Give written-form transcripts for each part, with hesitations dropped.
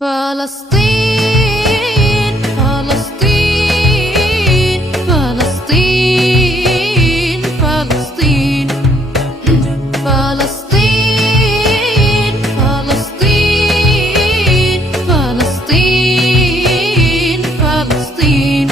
فلسطين فلسطين فلسطين فلسطين فلسطين فلسطين فلسطين فلسطين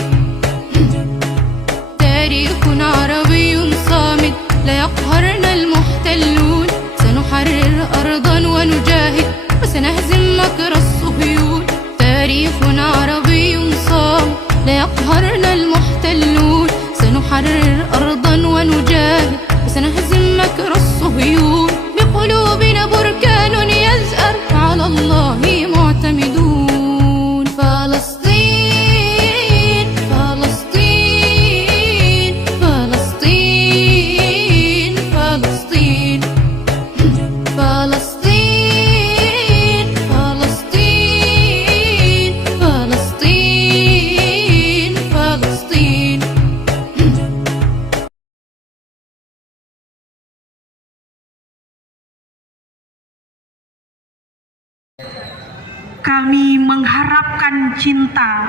تاريخ عربي صامت لا يقهرنا المحتلون سنحرر أرضا ونجاهد وسنهزم مكر الصهيون تاريخ عربي صامت لا يقهرنا المحتلون سنحرر أرضا ونجاهد وسنهزم مكر الصهيون بقلوبنا بركان يزأر على الله معتمدون فلسطين فلسطين فلسطين فلسطين فلسطين فلسطين فلسطين فلسطين Kami mengharapkan cinta,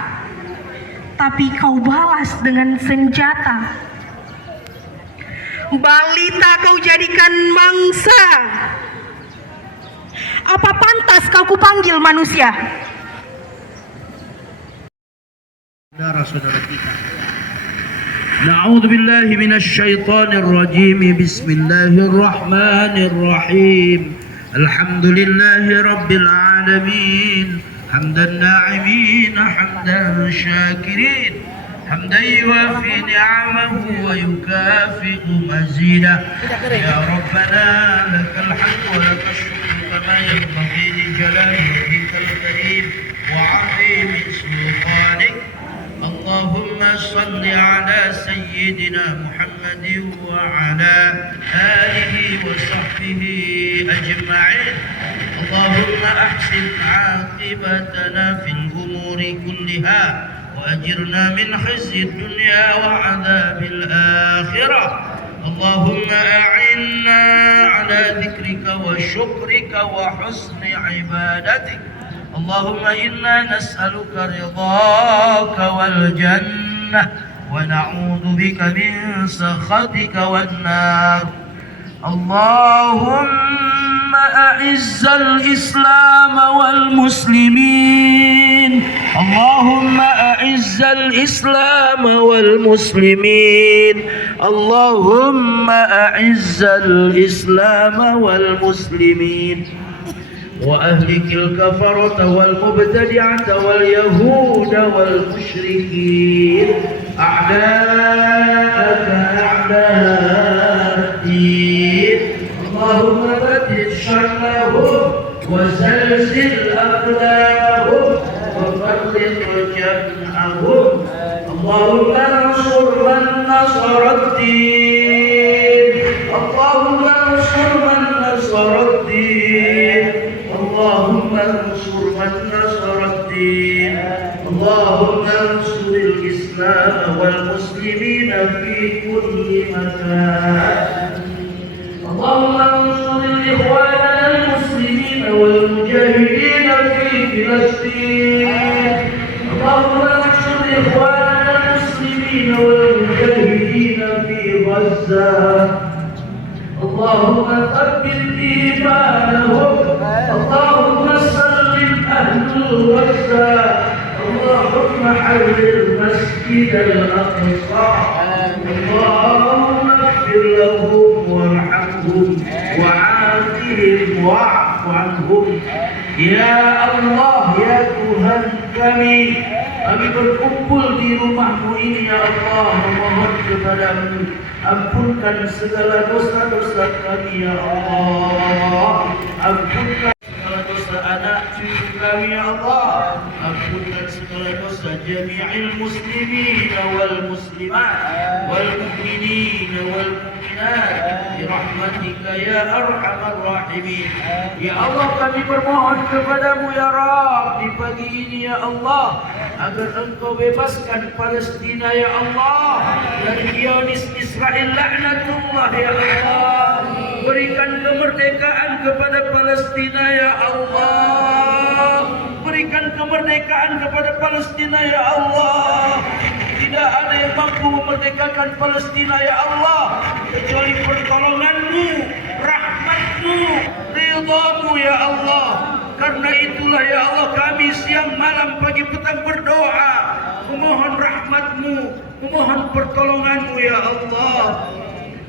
tapi kau balas dengan senjata. Balita kau jadikan mangsa. Apa pantas kau kupanggil manusia? Saudara-saudara kita. Na'udzu billahi minasy syaithanir rajim. Bismillahirrahmanirrahim. Alhamdulillahi rabbil alamin. Hamdan na'imin, hamdan syakirin. Hamdan yuwafi ni'amahu wa yukafi'u mazidah. Ya Rabbana lakal hamdu wa lakal syukru kama yanbaghi li jalali wajhikal karim wa 'azimi sultanik. اللهم صل على سيدنا محمد وعلى آله وصحبه أجمعين. اللهم أحسن عاقبتنا في الأمور كلها وأجرنا من خزي الدنيا وعذاب الآخرة. اللهم أعنا على ذكرك وشكرك وحسن عبادتك. اللهم إنا نسألك رضاك والجنة ونعوذ بك من سخطك والنار. اللهم أعز الإسلام والمسلمين. اللهم أعز الإسلام والمسلمين. اللهم أعز الإسلام والمسلمين وأهلك الكفرة والمبتدعة واليهود والمشركين أعداءك أعداء الدين. اللهم فتح شرهم وزلزل أقدامهم وفرق جمعهم. اللهم انصر من نصر الدين. اللهم انصر من نصر الدين. اللهم انصر من نصر الدين. اللهم انصر الإسلام والمسلمين في كل مكان. اللهم انصر الإخوان المسلمين والمجاهدين في فلسطين. اللهم انصر الإخوان المسلمين والمجاهدين في غزة. اللهم ثبت إيمانهم. اللهم سلم أهل الغزة. اللهم حرر مسجد الأقصى. اللهم اغفر لهم وارحمهم وعافهم واعف عنهم. Ya Allah, ya Tuhan kami berkumpul di rumah-Mu ini ya Allah, memohon kepadamu, ampunkan segala dosa-dosa kami ya Allah. Ampunkan segala dosa anak cucu kami ya Allah. Ampunkan segala dosa jami'il muslimin wal muslimat wal mu'minin wal mu'minat bi rahmatika ya arhamar rahimin. Ya Allah, kami bermohon kepadamu ya Rabb di pagi ini ya Allah, agar Engkau bebaskan Palestina ya Allah dari Zionis Israel laknatullah ya Allah. Berikan kemerdekaan kepada Palestina ya Allah. Berikan kemerdekaan kepada Palestina ya Allah. Tidak ada yang mampu memerdekakan Palestina ya Allah kecuali pertolongan-Mu, rahmat-Mu, ridha-Mu ya Allah. Karena itulah ya Allah kami siang malam pagi petang berdoa memohon rahmat-Mu, memohon pertolongan-Mu ya Allah.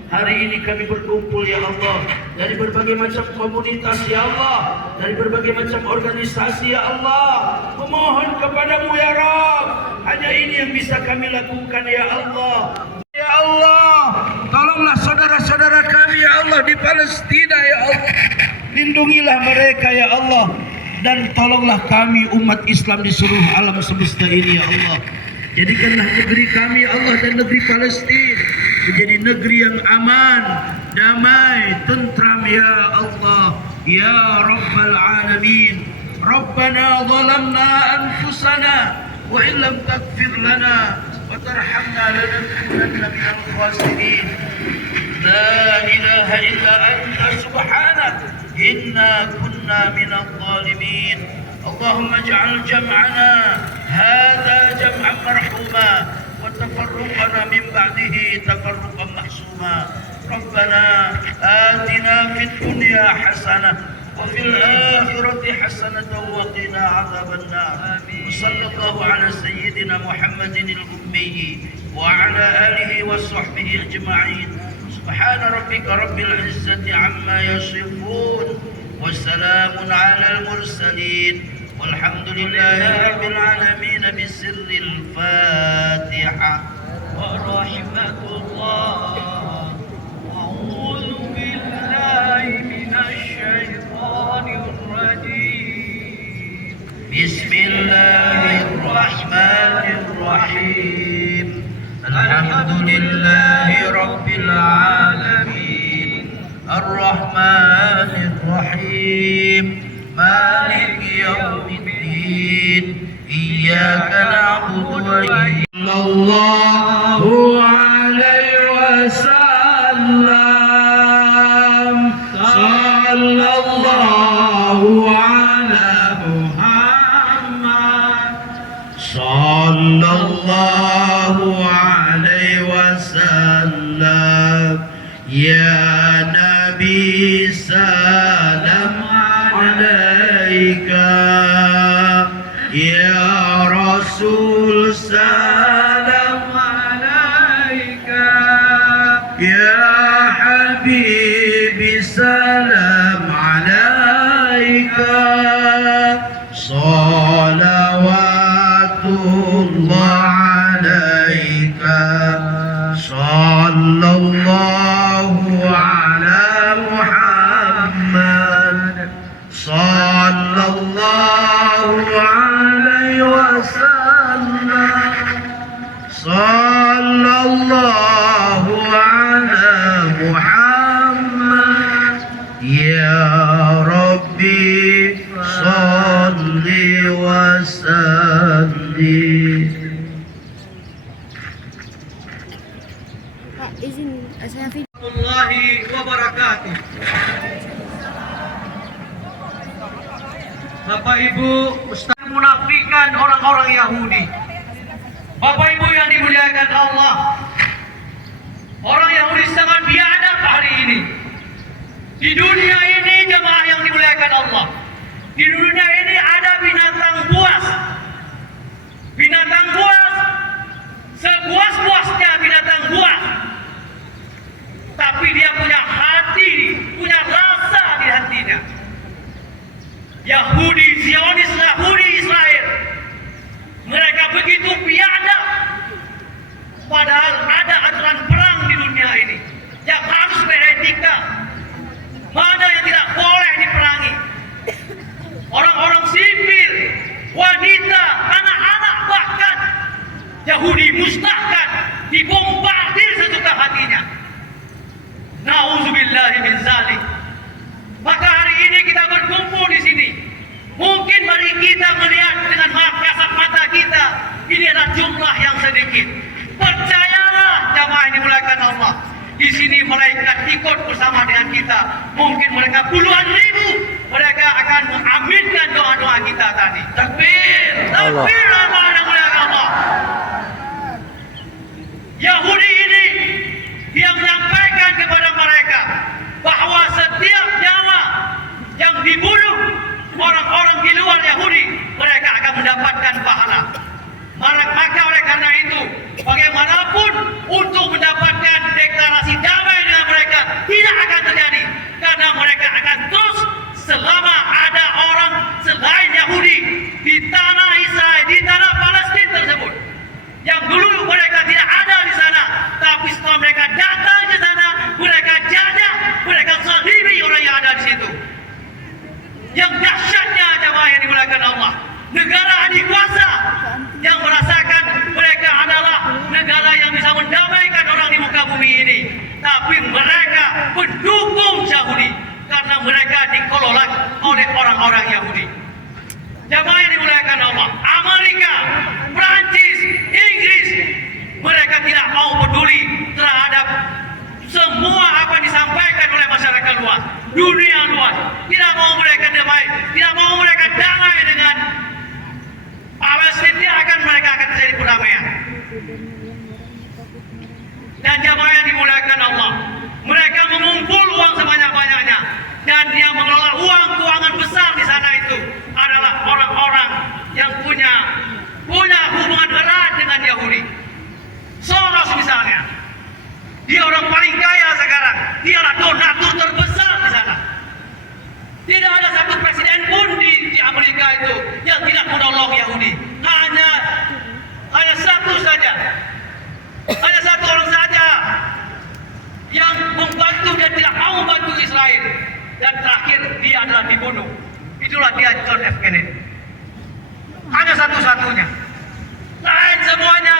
Hari ini kami berkumpul ya Allah dari berbagai macam komunitas ya Allah, dari berbagai macam organisasi ya Allah, memohon kepadamu ya Rabb. Hanya ini yang bisa kami lakukan ya Allah. Ya Allah, tolonglah saudara-saudara kami ya Allah di Palestina ya Allah. Lindungilah mereka ya Allah, dan tolonglah kami umat Islam di seluruh alam semesta ini ya Allah. Jadikanlah negeri kami ya Allah dan negeri Palestina menjadi negeri yang aman, damai, tentram ya Allah ya Rabbal Alamin. Rabbana zalamna anfusana wa in lam taghfir lana wa tarhamna lanakunanna minal khasirin. La ilaha illa anta subhanak inna kunna minadh dhalimin. اللهم اجعل جمعنا هذا جمعا مرحوما وتفرقنا من بعده تفرقا محسوما. ربنا آتنا في الدنيا حسنة وفي الآخرة حسنة وقنا عذاب النار. وصلى الله على سيدنا محمد الأمي وعلى آله وصحبه أجمعين. سبحان ربك رب العزة عما يصفون وسلام على المرسلين والحمد لله رب العالمين بسر الفاتحة ورحمة الله. أعوذ بالله من الشيطان الرجيم. بسم الله الرحمن الرحيم. الحمد لله رب العالمين الرحمن الرحيم مالك يوم الدين إياك نعبد وإياك الله عليه وسلم. صلى الله على محمد صلى الله عليه وسلم. يا نبي سلام عليك يا رسول سلام عليك يا حبيبي سلام عليك صلوات الله عليك صلى الله على محمد صلى الله عليه وسلم. صلى الله على محمد يا ربي صل وسلم. izin saya video. Warahmatullahi wabarakatuh. Bapak Ibu, Ustaz menafikan orang-orang Yahudi. Bapak Ibu yang dimuliakan Allah, orang Yahudi sangat biadab hari ini. Di dunia ini jemaah yang dimuliakan Allah, di dunia ini ada binatang buas. Binatang buas, sebuas-buasnya binatang buas, tapi dia punya hati, punya rasa di hatinya. Yahudi, Zionis, Yahudi Israel, mereka begitu biadab. Padahal ada aturan perang di dunia ini yang harus beretika. Mana yang tidak boleh diperangi? Orang-orang sipil, wanita, anak-anak, bahkan Yahudi musnahkan, dibombardir sesuka hatinya. Nauzubillahi min zalik. Maka hari ini kita berkumpul di sini. Mungkin mari kita melihat dengan kasat mata kita, ini adalah jumlah yang sedikit. Percayalah jamaah yang dimuliakan Allah, di sini malaikat ikut bersama dengan kita. Mungkin mereka puluhan ribu, mereka akan mengaminkan doa-doa kita tadi. Takbir, Takbir Allah yang muliakan Allah. Yahudi ini dia menyampaikan kepada mereka bahwa setiap nyawa yang dibunuh orang-orang di luar Yahudi, mereka akan mendapatkan pahala. Maka oleh karena itu, bagaimanapun untuk mendapatkan deklarasi damai dengan mereka tidak akan terjadi, karena mereka akan terus selama ada orang selain Yahudi di tanah Israel, di tanah Palestina tersebut. Yang dulu mereka tidak ada di sana, tapi setelah mereka datang ke sana, mereka jajah, mereka zalimi orang yang ada di situ. Yang dahsyatnya jemaah yang dimuliakan Allah, negara adikuasa yang merasakan mereka adalah negara yang bisa mendamaikan orang di muka bumi ini, tapi mereka pendukung Yahudi karena mereka dikelola oleh orang-orang Yahudi. Jemaah yang dimuliakan Allah, Amerika, Prancis, Inggris, mereka tidak mau peduli terhadap semua apa yang disampaikan oleh masyarakat luas, dunia luas. Tidak mau mereka damai, tidak mau mereka damai dengan Palestina, mereka akan terjadi perdamaian. Dan jemaah yang dimuliakan Allah, mereka mengumpul uang sebanyak-banyaknya, dan yang mengelola uang keuangan besar di sana itu adalah orang-orang yang punya hubungan erat dengan Yahudi. Soros misalnya, dia orang paling kaya sekarang, dia adalah donatur terbesar di sana. Tidak ada satu presiden pun di Amerika itu yang tidak menolong Yahudi. Hanya satu saja. Hanya satu orang saja yang membantu dan tidak mau membantu Israel. Dan terakhir dia adalah dibunuh. Itulah dia, John F. Kennedy. Hanya satu-satunya. Lain semuanya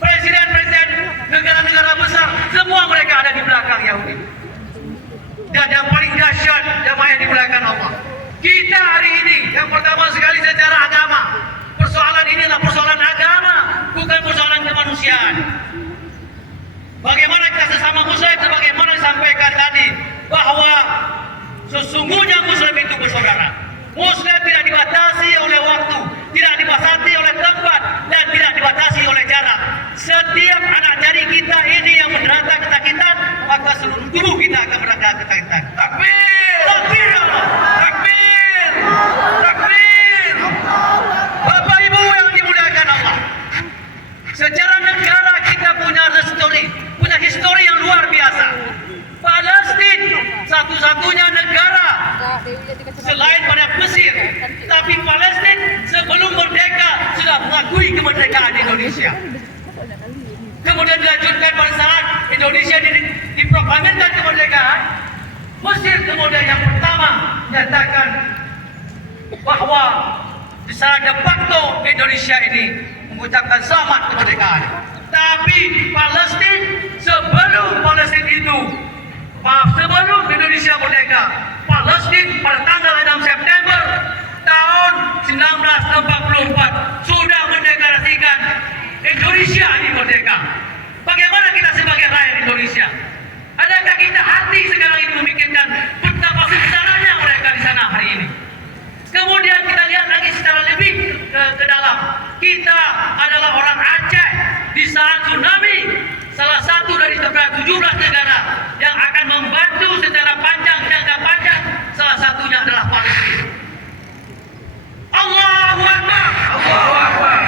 presiden-presiden negara-negara besar, semua mereka ada di belakang Yahudi. Dan yang paling dahsyat, jemaah yang dimuliakan Allah, kita hari ini yang pertama sekali secara agama, persoalan ini adalah persoalan agama, bukan persoalan kemanusiaan. Bagaimana kita sesama muslim, sebagaimana disampaikan tadi, bahwa sesungguhnya muslim itu bersaudara. Muslim tidak dibatasi oleh waktu, tidak dibatasi oleh tempat, dan tidak dibatasi oleh jarak. Setiap anak jari kita ini yang menderita kesakitan, maka seluruh tubuh kita akan menderita kesakitan. Takbir! Takbir! Takbir! Takbir! Bapak Ibu yang dimuliakan Allah, secara negara kita punya histori yang luar biasa. Palestina satu-satunya negara selain pada Mesir, tapi Palestina sebelum merdeka sudah mengakui kemerdekaan Indonesia. Kemudian dilanjutkan pada saat Indonesia diproklamirkan kemerdekaan, Mesir kemudian yang pertama menyatakan bahwa secara de facto Indonesia ini mengucapkan selamat kemerdekaan. Tapi Palestina sebelum Indonesia merdeka, Palestina pada tanggal 6 September tahun 1944 sudah mendeklarasikan Indonesia ini merdeka. Bagaimana kita sebagai rakyat Indonesia? Adakah kita hati sekarang ini memikirkan betapa besarnya mereka di sana hari ini? Kemudian kita lihat lagi secara lebih ke dalam. Kita adalah orang Aceh. Di saat tsunami, salah satu dari 17 negara yang akan membantu secara jangka panjang, salah satunya adalah Palestina. Allahu Akbar. Allahu Akbar.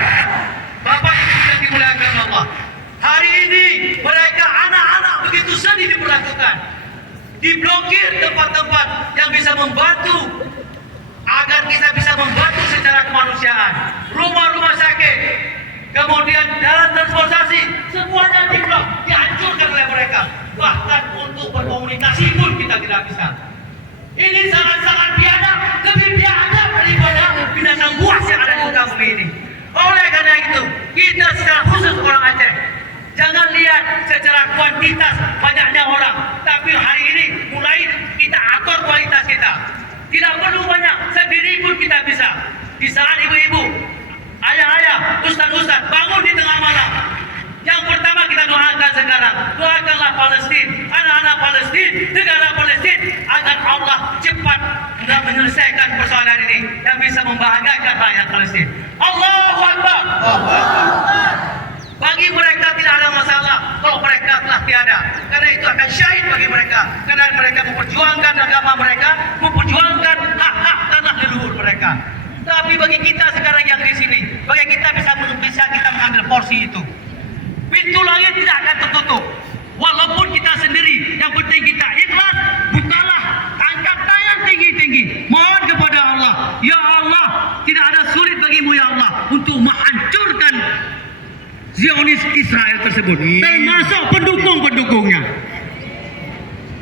Bapak Ibu yang dimuliakan Allah, hari ini mereka anak-anak begitu sedih diperlakukan, diblokir tempat-tempat yang bisa membantu agar kita bisa membantu secara kemanusiaan. Rumah-rumah sakit, kemudian jalan transportasi, semuanya diblok, dihancurkan oleh mereka. Bahkan untuk berkomunikasi pun kita tidak bisa. Ini sangat-sangat biadab, lebih biadab daripada binatang buas yang ada di muka bumi ini. Oleh karena itu, kita secara khusus orang Aceh, jangan lihat secara kuantitas banyaknya orang, tapi hari ini mulai kita atur kualitas kita. Tidak perlu banyak, sendiri pun kita bisa. Di saat ibu-ibu, ayah-ayah, ustaz-ustaz bangun di tengah malam, yang pertama kita doakan sekarang, doakanlah Palestina, anak-anak Palestina, negara Palestina, agar Allah cepat untuk menyelesaikan persoalan ini dan bisa membahagiakan rakyat Palestin. Allahu Akbar. Bagi mereka tidak ada masalah kalau mereka telah tiada, karena itu akan syahid bagi mereka, karena mereka memperjuangkan agama mereka, memperjuangkan hak-hak tanah leluhur mereka. Tapi bagi kita sekarang yang di sini, bagi kita bisa kita mengambil porsi itu. Pintu langit tidak akan tertutup. Walaupun kita sendiri, yang penting kita ikhlas, bukalah, angkat tangan tinggi-tinggi, mohon kepada Allah, ya Allah, tidak ada sulit bagimu ya Allah untuk menghancurkan Zionis Israel tersebut, termasuk pendukung-pendukungnya.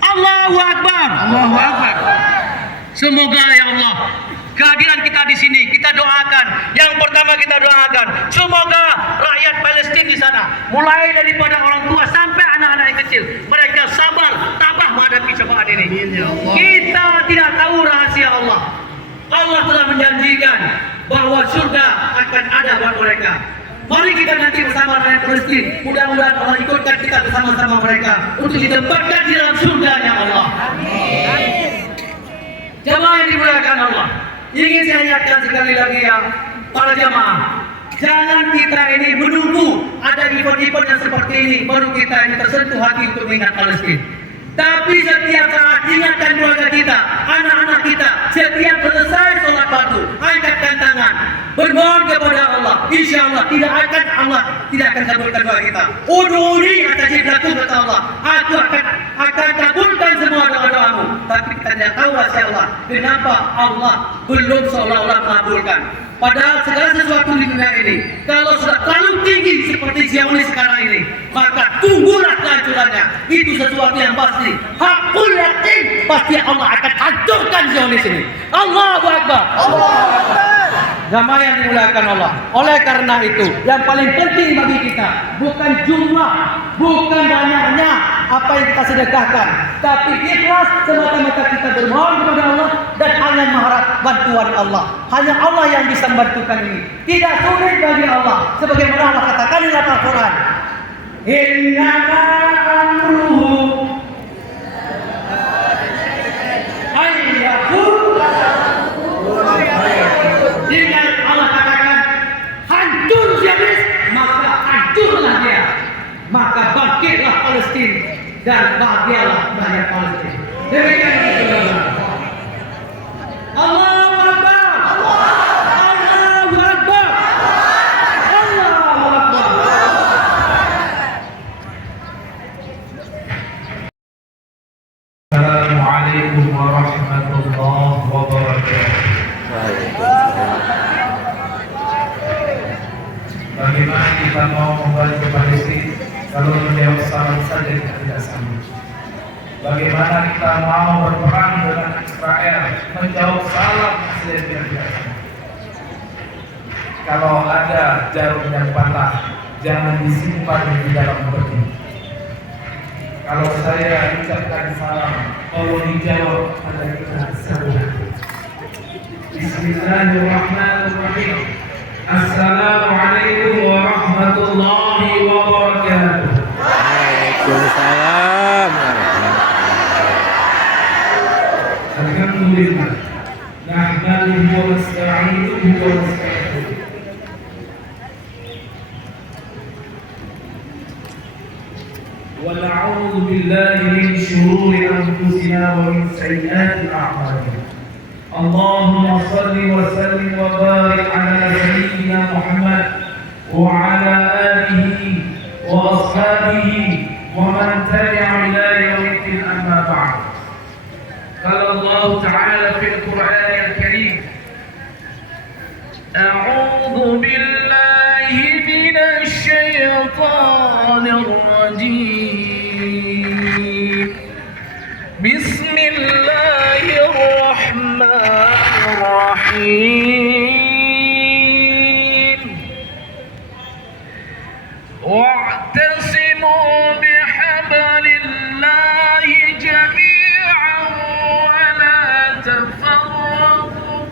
Allahu Akbar. Allahu Akbar. Semoga ya Allah, kehadiran kita di sini kita doakan. Yang pertama kita doakan, semoga rakyat Palestin di sana, mulai daripada orang tua sampai anak-anak yang kecil, mereka sabar, tabah menghadapi cobaan ini. Kita tidak tahu rahasia Allah. Allah telah menjanjikan bahwa surga akan ada buat mereka. Mari kita nanti bersama rakyat Palestin, mudah-mudahan Allah ikutkan kita bersama-sama mereka untuk ditempatkan di dalam surganya Allah. Jamaah yang dimuliakan Allah, ingin saya ingatkan sekali lagi ya para jamaah, jangan kita ini menunggu ada event-event yang seperti ini baru kita ini tersentuh hati untuk mengingat Palestin. Tapi setiap saat ingatkan keluarga kita, anak-anak kita, setiap selesai sholat fardu, angkatkan tangan, bermohon kepada Allah. Insya Allah tidak akan kabulkan doa kita. Udhuni atajib lakum kata Allah. Aku akan kabulkan semua doa-doamu. Tapi kita tidak tahu rahasia Allah. Kenapa Allah belum seolah-olah mengabulkan? Padahal segala sesuatu di dunia ini, kalau sudah terlalu tinggi seperti Zionis sekarang ini, maka tunggulah kehancurannya. Itu sesuatu yang pasti. Hakul yakin, pasti Allah akan hancurkan Zionis ini. Allahu Akbar. Allahu Akbar. Jamaah yang dimuliakan Allah. Oleh karena itu, yang paling penting bagi kita bukan jumlah, bukan banyaknya apa yang kita sedekahkan, tapi ikhlas semata-mata kita bermohon kepada Allah dan hanya mengharap bantuan Allah. Hanya Allah yang bisa membantukan ini. Tidak sulit bagi Allah, sebagaimana Allah katakan di dalam Al-Quran. Innama amruhu ayyakul. Dengan Allah katakan hancur Zionis, maka hancurlah dia, maka bangkitlah Palestin dan bahagialah rakyat Palestin. Demikian itu. Allahu Akbar. Allahu Akbar. Allahu Akbar. Assalamualaikum warahmatullahi wabarakatuh. Bagaimana kita mau membantu Palestin kalau menjawab salam saja kita tidak sanggup? Bagaimana kita mau berperang dengan Israel menjawab salam saja kita tidak sanggup? Kalau ada jarum yang patah, jangan disimpan di dalam peti. Kalau saya ucapkan salam, tolong dijawab pada kita semua. Bismillahirrahmanirrahim. Assalamualaikum warahmatullahi wabarakatuh. Waalaikumsalam. Alhamdulillah. Nahmaduhu wa nasta'inuhu wa nastaghfiruh. Wa na'udzu billahi min shururi anfusina wa min sayyiati a'malina. اللهم صل وسلم وبارك على سيدنا محمد وعلى آله وأصحابه ومن تبع إلى يوم الدين أما بعد. قال الله تعالى في القرآن الكريم: أعوذ بالله من الشيطان الرجيم. بسم الله الرحمن الرحيم. واعتصموا بحبل الله جميعا ولا تفرقوا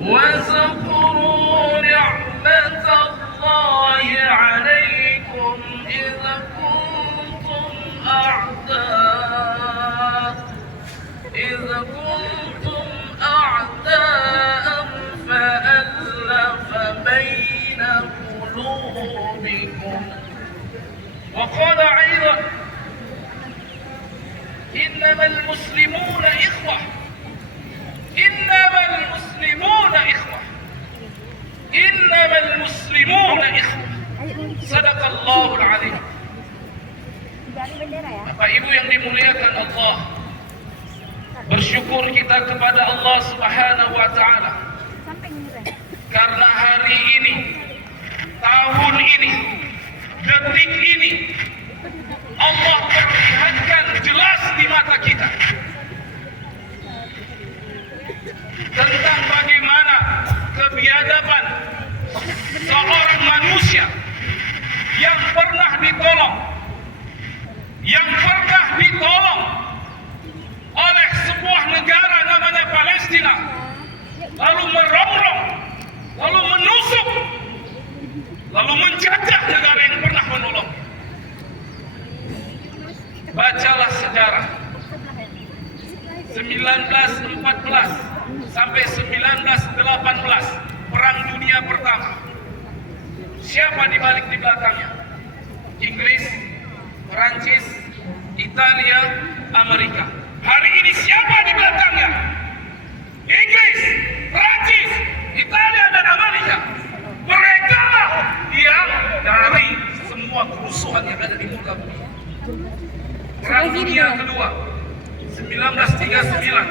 واذكروا نعمة الله عليكم إذ كنتم أعداء وقال أيضا إنما المسلمون إخوة إنما المسلمون إخوة إنما المسلمون إخوة صدق الله العظيم. Bapak Ibu yang dimuliakan Allah, bersyukur kita kepada Allah Subhanahu wa taala karena hari ini, tahun ini, detik ini Allah perlihatkan jelas di mata kita tentang bagaimana kebiadaban seorang manusia yang pernah ditolong oleh sebuah negara namanya Palestina, lalu merongrong, lalu menusuk, lalu menjajah negara yang pernah menolong. Bacalah sejarah 1914 sampai 1918, Perang Dunia Pertama. Siapa di balik di belakangnya? Inggris, Perancis, Italia, Amerika. Hari ini siapa di belakangnya? Inggris, Perancis, Italia, dan Amerika. Mereka lah yang dari semua kerusuhan yang ada di muka bumi. Perang Dunia Kedua 1939,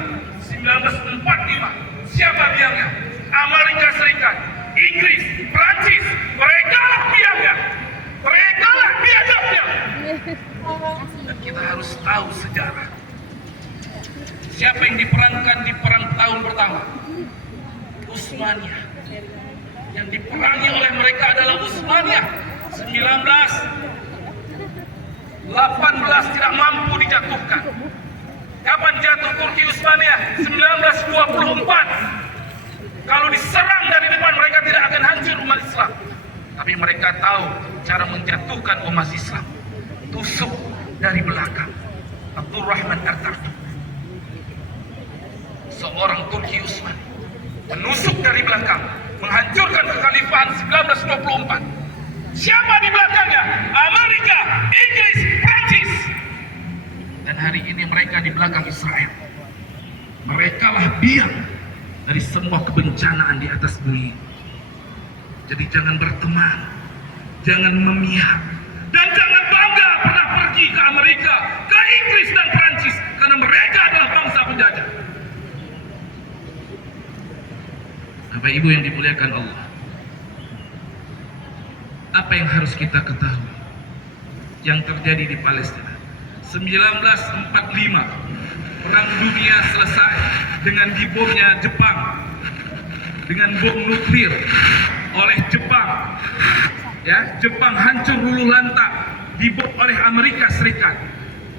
1945. Siapa biangnya? Amerika Serikat, Inggris, Perancis. Mereka lah biangnya. Mereka lah biadabnya. Dan kita harus tahu sejarah. Siapa yang diperankan di perang tahun pertama? Utsmaniyah. Yang diperangi oleh mereka adalah Utsmaniyah. 1918 tidak mampu dijatuhkan. Kapan jatuh Turki Utsmaniyah? 1924. Kalau diserang dari depan mereka tidak akan hancur umat Islam. Tapi mereka tahu cara menjatuhkan umat Islam. Tusuk dari belakang. Abdurrahman Artaud, seorang Turki Utsmani, menusuk dari belakang, menghancurkan kekhalifahan 1924. Siapa di belakangnya? Amerika, Inggris, Prancis. Dan hari ini mereka di belakang Israel. Mereka lah biang dari semua kebencanaan di atas bumi. Jadi jangan berteman, jangan memihak, dan jangan bangga pernah pergi ke Amerika, ke Inggris dan Prancis, karena mereka adalah bangsa penjajah. Bapak Ibu yang dimuliakan Allah, apa yang harus kita ketahui yang terjadi di Palestina? 1945 Perang Dunia selesai dengan dibomnya Jepang, dengan bom nuklir oleh Jepang. Ya, Jepang hancur luluh lantak, dibom oleh Amerika Serikat.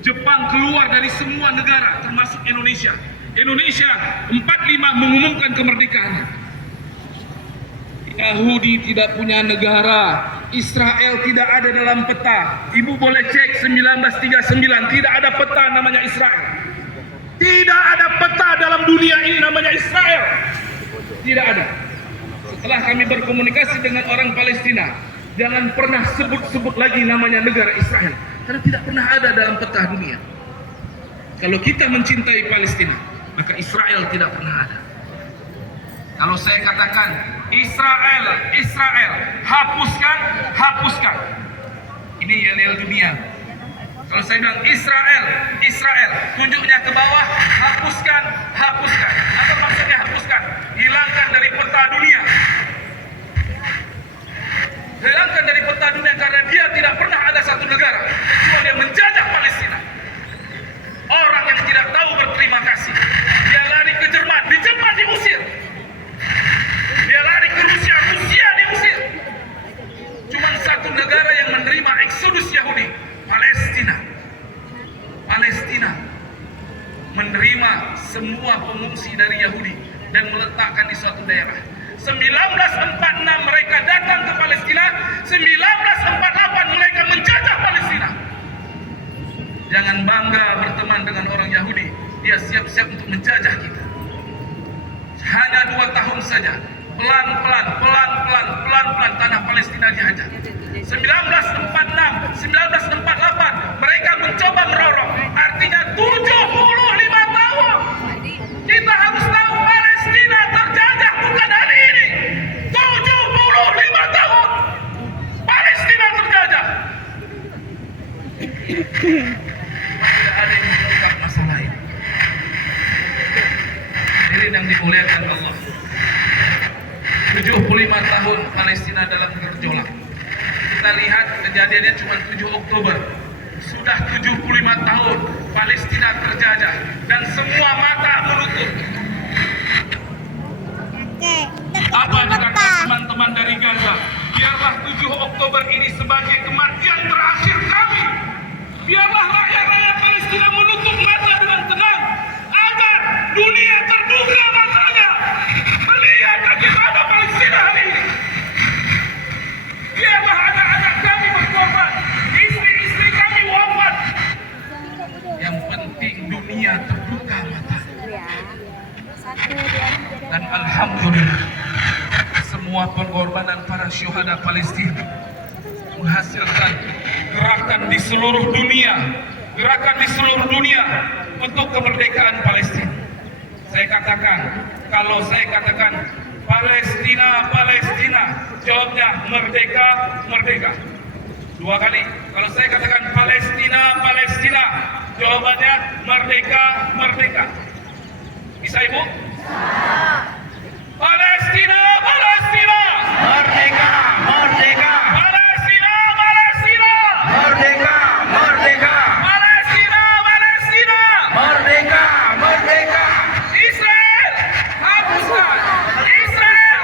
Jepang keluar dari semua negara termasuk Indonesia. Indonesia 45 mengumumkan kemerdekaannya. Yahudi tidak punya negara, Israel tidak ada dalam peta. Ibu boleh cek 1939, tidak ada peta namanya Israel. Tidak ada peta dalam dunia ini namanya Israel. Tidak ada. Setelah kami berkomunikasi dengan orang Palestina, jangan pernah sebut-sebut lagi namanya negara Israel, karena tidak pernah ada dalam peta dunia. Kalau kita mencintai Palestina, maka Israel tidak pernah ada. Kalau saya katakan Israel, hapuskan. Ini yel-yel dunia. Kalau saya bilang Israel, tunjuknya ke bawah, hapuskan. Apa maksudnya hapuskan? Hilangkan dari peta dunia. Hilangkan dari peta dunia karena dia tidak pernah ada satu negara kecuali yang menjajah Palestina. Orang yang tidak tahu berterima kasih. Dia lari ke Jerman, di Jerman diusir. Dia lari ke Rusia diusir. Cuma satu negara yang menerima eksodus Yahudi, Palestina menerima semua pengungsi dari Yahudi dan meletakkan di suatu daerah. 1946 mereka datang ke Palestina, 1948 mereka menjajah Palestina. Jangan bangga berteman dengan orang Yahudi, dia siap-siap untuk menjajah kita. Hanya 2 tahun saja, pelan-pelan pelan-pelan tanah Palestina dihajar. 1946, 1948 mereka mencoba merorok. Artinya 75 tahun. Kita harus tahu Palestina terjajah bukan hari ini. 75 tahun Palestina terjajah. Tidak ada yang mengungkap masalah ini. Hadirin yang dimuliakan Allah, 75 tahun Palestina dalam gejolak. Kita lihat kejadiannya cuma 7 Oktober. Sudah 75 tahun Palestina terjajah dan semua mata menutup. Apa dikatakan teman-teman dari Gaza? Biarlah 7 Oktober ini sebagai kematian terakhir kami. Biarlah rakyat-rakyat Palestina menutup mata dengan tenang agar dunia terbuka matanya melihat bagaimana Palestina hari ini. Biarlah anak-anak kami berkorban, istri-istri kami wafat. Yang penting dunia terbuka mata. Dan alhamdulillah semua pengorbanan para syuhada Palestina menghasilkan gerakan di seluruh dunia untuk kemerdekaan Palestina. Kalau saya katakan Palestina, jawabnya merdeka. 2 kali. Kalau saya katakan Palestina, jawabannya merdeka. Bisa Ibu? Palestina, merdeka. Palestina, merdeka. Palestina, merdeka. Israel, hapuskan. Israel,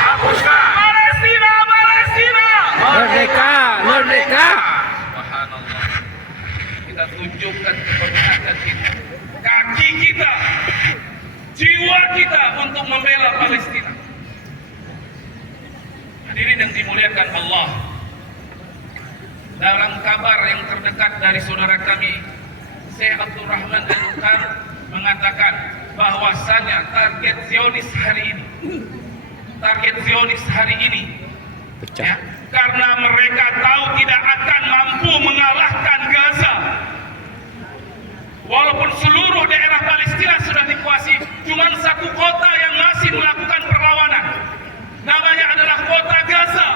hapuskan. Palestina. Merdeka. Subhanallah. Kita tunjukkan keberpihakan kita, kaki kita, jiwa kita untuk membela Palestina. Hadirin yang dimuliakan Allah, dalam kabar yang terdekat dari saudara kami Syekh Abdul Rahman Al-Ukar mengatakan bahwasanya target Zionis hari ini ya, karena mereka tahu tidak akan mampu mengalahkan Gaza. Walaupun seluruh daerah Palestina sudah dikuasai, cuma satu kota yang masih melakukan perlawanan. Namanya adalah kota Gaza.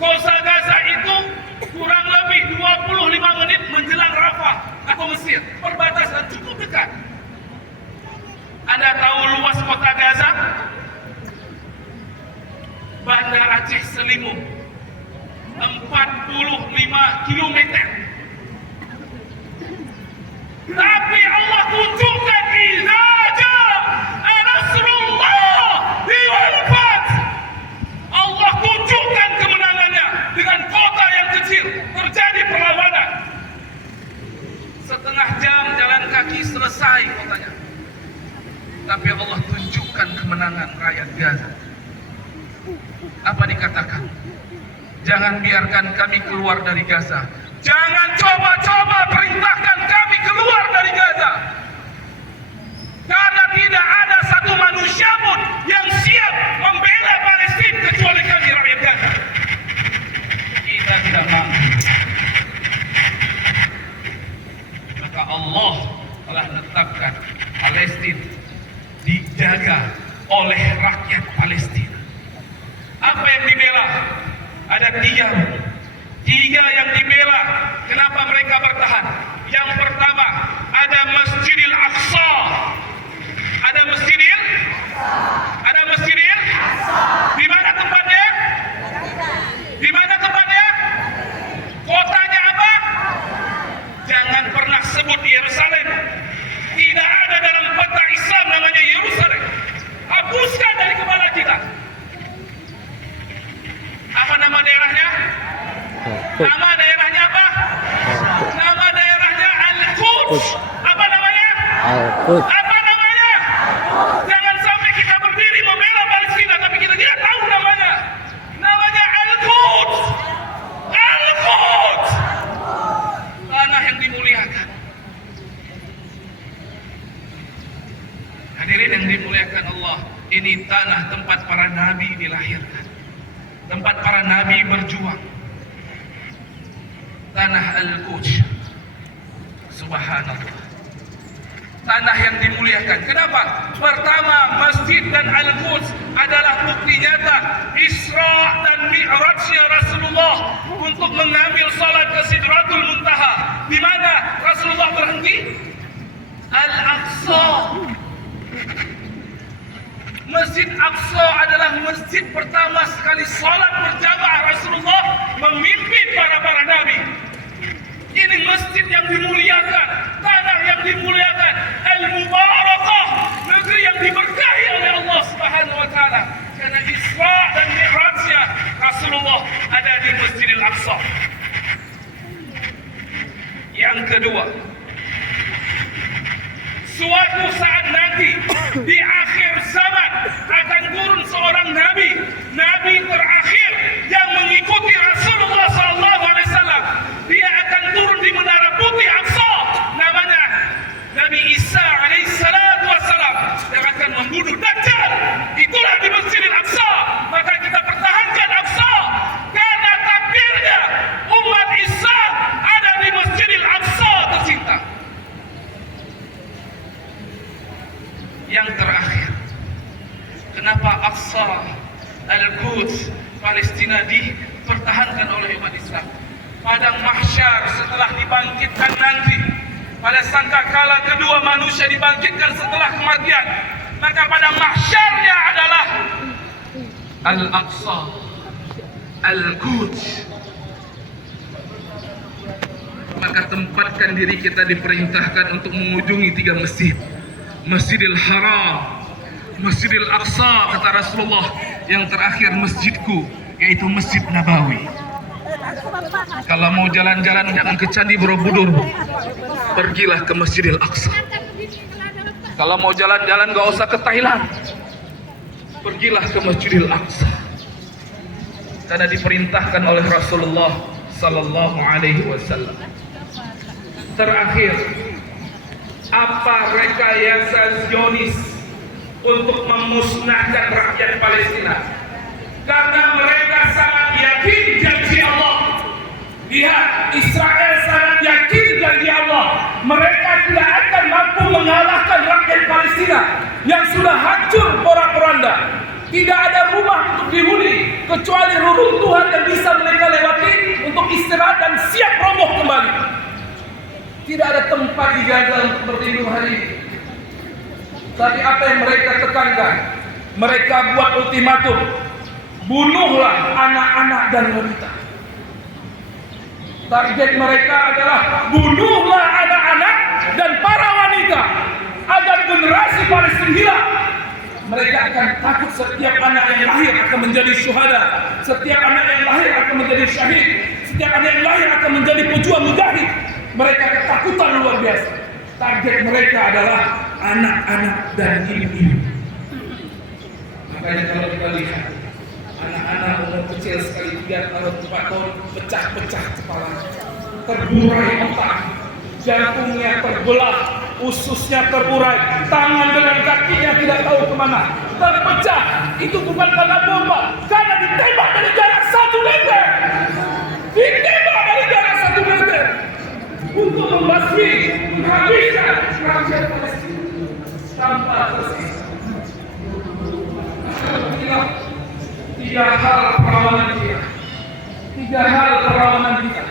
Kota Gaza itu kurang lebih 25 menit menjelang Rafah atau Mesir. Perbatasan cukup dekat. Anda tahu luas kota Gaza? Banda Aceh Selimut 45 km. Tapi Allah tunjukkan idza jaa nasrullah wal fath. Allah tunjukkan kemenangannya dengan kota yang kecil. Terjadi perlawanan. Setengah jam jalan kaki selesai kotanya. Tapi Allah tunjukkan kemenangan rakyat Gaza. Apa dikatakan? Jangan biarkan kami keluar dari Gaza. Jangan coba-coba perintahkan kami keluar dari Gaza. Karena tidak ada satu manusia pun yang siap membela Palestina kecuali kami rakyat Gaza. Kita tidak mampu. Maka Allah telah menetapkan Palestina dijaga oleh rakyat Palestina. Apa yang dibela? Ada tiga yang dibela. Kenapa mereka bertahan? Yang pertama, ada Masjidil Aqsa. Ada Masjidil? Di mana tempatnya? Kotanya apa? Jangan pernah sebut Yerusalem. Tidak ada dalam peta Islam namanya Yerusalem. Hapuskan dari kepala kita. Apa nama daerahnya? Nama daerahnya apa? Nama daerahnya Al-Quds. Apa namanya? Al-Quds. Apa namanya? Jangan sampai kita berdiri membela Palestina tapi kita tidak tahu namanya. Namanya Al-Quds. Al-Quds. Tanah yang dimuliakan. Hadirin yang dimuliakan Allah, ini tanah tempat para nabi dilahirkan, tempat para nabi berjuang. Tanah Al-Quds. Subhanallah. Tanah yang dimuliakan. Kenapa? Pertama, masjid dan Al-Quds adalah bukti nyata Isra dan Mi'rajnya Rasulullah untuk mengambil salat ke Sidratul Muntaha. Di mana Rasulullah berhenti? Al-Aqsa. Masjid Aqsa adalah masjid pertama sekali salat berjamaah Rasulullah memimpin para nabi. Ini masjid yang dimuliakan, tanah yang dimuliakan, al-mubarakah, negeri yang diberkahi oleh Allah Subhanahu wa taala. Karena Isra dan Mi'rajnya Rasulullah ada di Masjidil Aqsa. Yang kedua, suatu saat nanti di akhir zaman akan turun seorang nabi terakhir yang mengikuti Rasulullah SAW. Dia akan turun di Menara Putih Aqsa, namanya Nabi Isa alaihissalatu wassalam, yang akan membunuh Dajjal. Itulah di Masjidil Aqsa. Maka kita pertahankan Aqsa karena takdirnya umat Islam ada di Masjidil Aqsa tercinta. Yang terakhir, kenapa Aqsa, Al-Quds, Palestina dipertahankan oleh umat Islam? Padang mahsyar setelah dibangkitkan nanti, pada sangkakala kedua manusia dibangkitkan setelah kematian, maka padang mahsyarnya adalah Al-Aqsa, Al-Quds. Maka tempatkan diri kita, diperintahkan untuk mengunjungi 3 masjid. Masjidil Haram, Masjidil Aqsa, kata Rasulullah, yang terakhir masjidku, yaitu Masjid Nabawi. Kalau mau jalan-jalan jangan ke Candi Borobudur, pergilah ke Masjidil Aqsa. Kalau mau jalan-jalan gak usah ke Thailand, pergilah ke Masjidil Aqsa. Karena diperintahkan oleh Rasulullah Sallallahu Alaihi Wasallam. Terakhir, apa rekayasa Zionis untuk memusnahkan rakyat Palestina? Karena mereka sangat yakin janji Allah. Lihat, Israel sangat yakin janji Allah. Mereka tidak akan mampu mengalahkan rakyat Palestina yang sudah hancur porak-poranda. Tidak ada rumah untuk dihuni kecuali reruntuhan yang bisa mereka lewati untuk istirahat dan siap roboh kembali. Tidak ada tempat di Gaza untuk berlindung hari ini. Tapi apa yang mereka tekankan? Mereka buat ultimatum, bunuhlah anak-anak dan wanita. Target mereka adalah bunuhlah anak-anak dan para wanita agar generasi Palestina hilang. Mereka akan takut setiap anak yang lahir akan menjadi syuhada, setiap anak yang lahir akan menjadi syahid, setiap anak yang lahir akan menjadi pejuang mujahid. Mereka ketakutan luar biasa. Target mereka adalah anak-anak dan ibu-ibu. Makanya kalau kita lihat anak-anak umur kecil sekali 3 tahun, 4 tahun pecah-pecah kepala, terburai otak, jantungnya terbelah, ususnya terurai, tangan dengan kakinya tidak tahu kemana, terpecah. Itu bukan karena bomba, karena ditembak dari jarak 1 meter. Ditembak dari jarak 1 meter untuk membasmi, menghabiskan rakyat Palestina tanpa tersisa. Inilah 3 hal perawanan kita. 3 hal perawanan kita.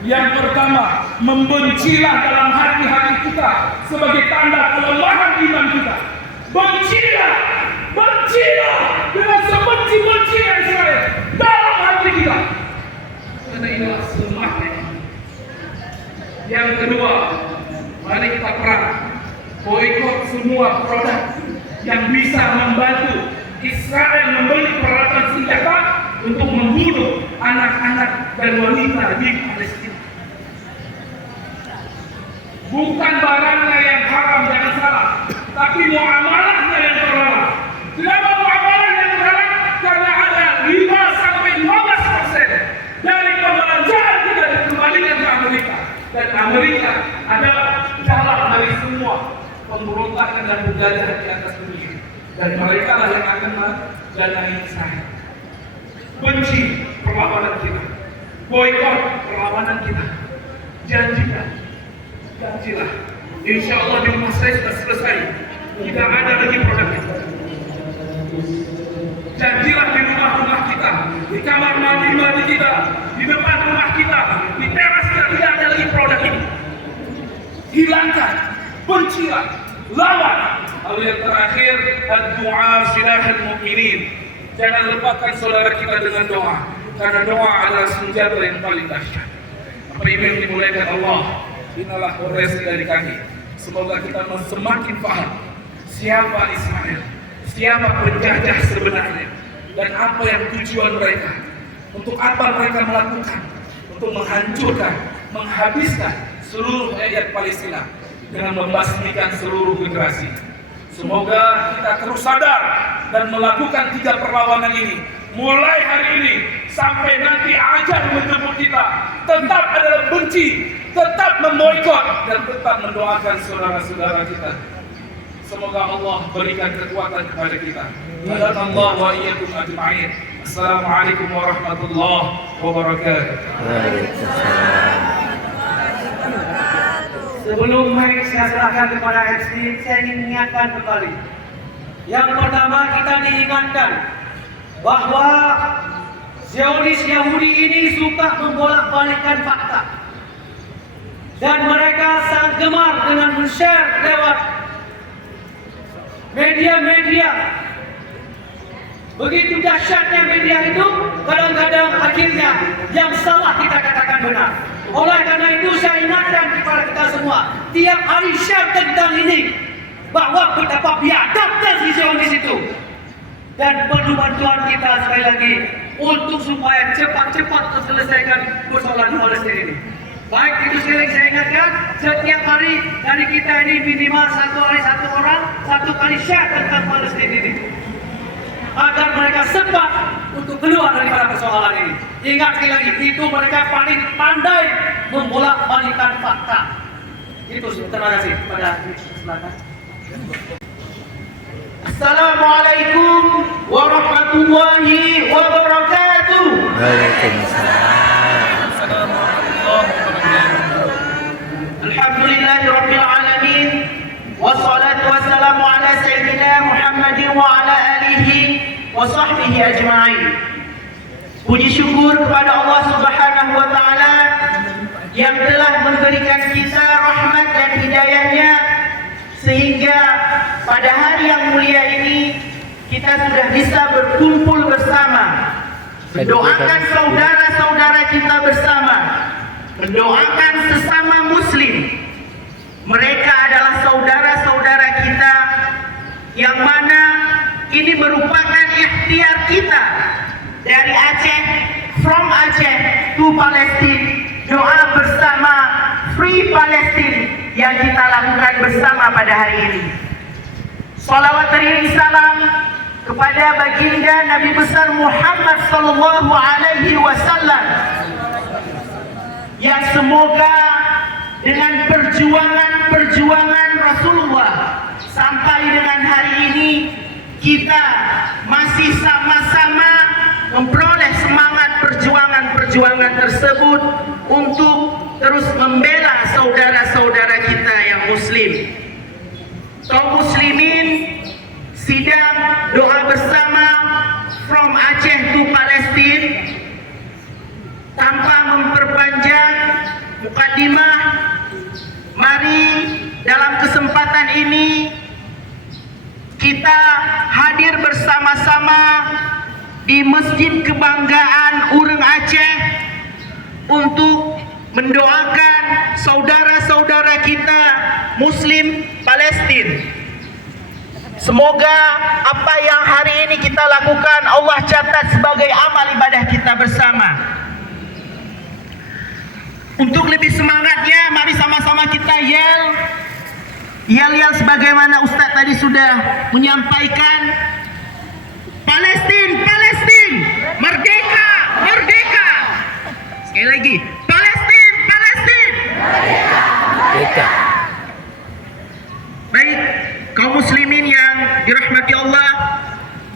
Yang pertama, membencilah dalam hati-hati kita sebagai tanda kelemahan iman kita. Bencilah dengan sebenci-bencinya Israel dalam hati kita. Karena inilah selemahnya. Yang kedua, mari kita perang, boikot semua produk yang bisa membantu Israel membeli peralatan senjata untuk membunuh anak-anak dan wanita di Palestina. Bukan barangnya yang haram, jangan salah, tapi muamalahnya yang terlarang. Kenapa muamalah yang terlarang? Karena ada 5-15% dari pembelanjaan kita dikembalikan ke Amerika. Dan Amerika adalah jalan dari semua pemberontak melupakan dan berjajah di atas dunia. Dan mereka lah yang akan mendanai Israel. Benci perlawanan kita, boikot perlawanan kita. Janjilah, insya Allah di rumah saya sudah selesai. Tidak ada lagi produk itu. Janjilah di rumah-rumah kita, di kamar mandi kita, di depan rumah kita, di teras kita, tidak ada lagi produk ini. Hilangkan, bencilah, lawan. Lalu yang terakhir, doa silahul mu'minin. Jangan lupakan saudara kita dengan doa, karena doa adalah senjata yang paling dahsyat. Apa yang dimulaikan Allah, inilah orasi dari kami. Semoga kita semakin paham siapa Israel, siapa penjajah sebenarnya, dan apa yang tujuan mereka. Untuk apa mereka melakukan? Untuk menghancurkan, menghabiskan seluruh rakyat Palestina dengan membasmikan seluruh generasi. Semoga kita terus sadar dan melakukan 3 perlawanan ini mulai hari ini sampai nanti ajal menjemput kita. Tetap adalah benci, tetap memboikot, dan tetap mendoakan saudara-saudara kita. Semoga Allah berikan kekuatan kepada kita. Allah wa iyyakum ajma'in. Assalamualaikum warahmatullahi wabarakatuh. Sebelum mic saya serahkan kepada MC, saya ingin mengingatkan kembali. Yang pertama, kita diingatkan bahwa Zionis Yahudi ini suka membolak-balikkan fakta. Dan mereka sangat gemar dengan men-share lewat media-media. Begitu dahsyatnya media itu, kadang-kadang akhirnya yang salah kita katakan benar. Oleh karena itu saya ingatkan kepada kita semua, tiap hari share tentang ini, bahwa betapa biadabnya si Zionis itu. Dan perlu bantuan kita sekali lagi untuk supaya cepat-cepat terselesaikan persoalan Palestina ini. Baik itu sekali saya ingatkan, setiap hari dari kita ini minimal 1 hari 1 orang, 1 kali share tentang Palestina ini, agar mereka sempat untuk keluar daripada persoalan ini. Ingat sekali lagi, itu mereka paling pandai membolak-balikan fakta. Itu terima kasih kepada silakan. Assalamualaikum warahmatullahi wabarakatuh. Alhamdulillahirabbil alamin. Wassalatu wassalamu ala sayyidina Muhammadin wa ala alihi wa sahbihi ajma'in. Puji syukur kepada Allah Subhanahu wa taala yang telah memberikan kita rahmat dan hidayahnya sehingga pada hari yang mulia ini kita sudah bisa berkumpul bersama, mendoakan saudara-saudara kita bersama, mendoakan sesama muslim. Mereka adalah saudara-saudara kita yang mana ini merupakan ikhtiar kita dari Aceh, from Aceh to Palestine, doa bersama Free Palestine yang kita lakukan bersama pada hari ini. Salawat teriring salam kepada baginda Nabi besar Muhammad sallallahu alaihi wasallam yang semoga dengan perjuangan Rasulullah sampai dengan hari ini kita masih sama-sama memperoleh semangat perjuangan tersebut untuk terus membela saudara-saudara kita yang muslim. Kaum muslimin sidang doa bersama from Aceh to Palestine. Tanpa memperpanjang mukadimah, mari dalam kesempatan ini kita hadir bersama-sama di Masjid Kebanggaan Urang Aceh untuk mendoakan saudara-saudara kita Muslim Palestina. Semoga apa yang hari ini kita lakukan Allah catat sebagai amal ibadah kita bersama. Untuk lebih semangatnya, mari sama-sama kita yel sebagaimana Ustadz tadi sudah menyampaikan. Palestina, Palestina, merdeka, merdeka. Sekali lagi, Palestina, Palestina, merdeka. Baik, muslimin yang dirahmati Allah,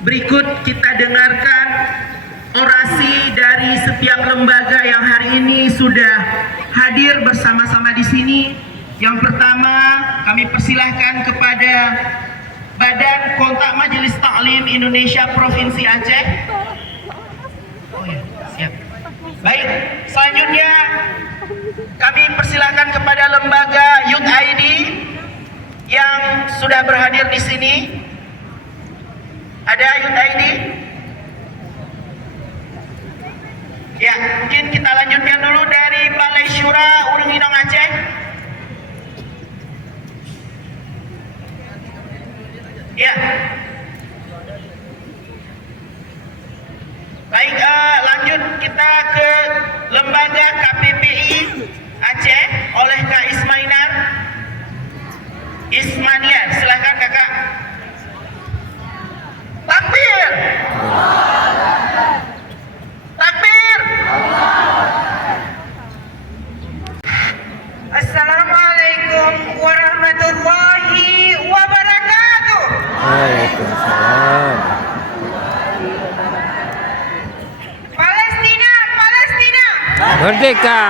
berikut kita dengarkan orasi dari setiap lembaga yang hari ini sudah hadir bersama-sama di sini. Yang pertama, kami persilahkan kepada Badan Kontak Majelis Taklim Indonesia Provinsi Aceh. Oh ya, siap. Baik, selanjutnya kami persilahkan kepada lembaga Youth ID yang sudah berhadir di sini. Ada Youth ID? Ya, mungkin kita lanjutkan dulu dari Balai Syura Urung Inong Aceh. Ya. Baik, lanjut kita ke lembaga KPPI Aceh oleh Kak Ismania. Silakan Kakak. Takbir. Takbir. Assalamualaikum warahmatullahi wabarakatuh. Waalaikumsalam. Palestina, Palestina. Merdeka.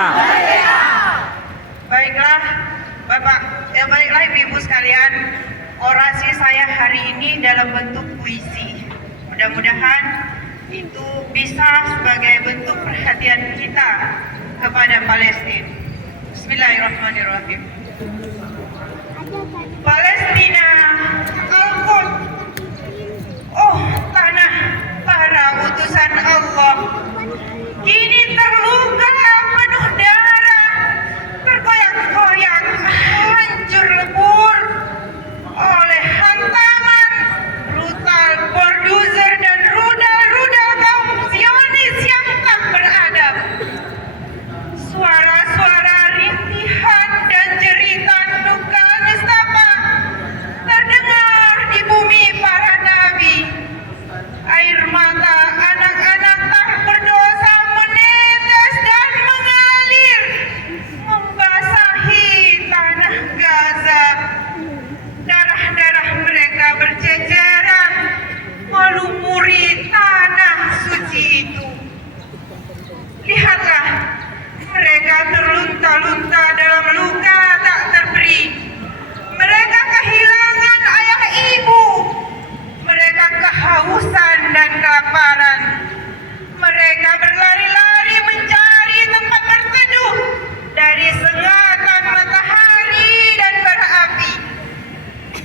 Baiklah, baiklah Ibu sekalian, orasi saya hari ini dalam bentuk puisi. Mudah-mudahan itu bisa sebagai bentuk perhatian kita kepada Palestina. Bismillahirrahmanirrahim. Palestina, Al-Quds, oh tanah para utusan Allah, kini terluka penuh darah, terkoyak-koyak, hancur lebur oleh hantaman brutal borduzer dan rudal-rudal kaum Zionis yang tak beradab. Suara-suara rintihan dan jeritan duka nestapa terdengar di bumi para nabi. Air mata anak-anak tak berdosa menetes dan mengalir, membasahi tanah Gaza. Darah-darah mereka berceceran melumuri tanah suci itu. Lihatlah, mereka terlunta-lunta dalam luka tak terberi. Mereka kehilangan ayah ibu. Mereka kehausan dan kelaparan. Mereka berlari-lari mencari tempat berteduh dari sengatan matahari dan bara api.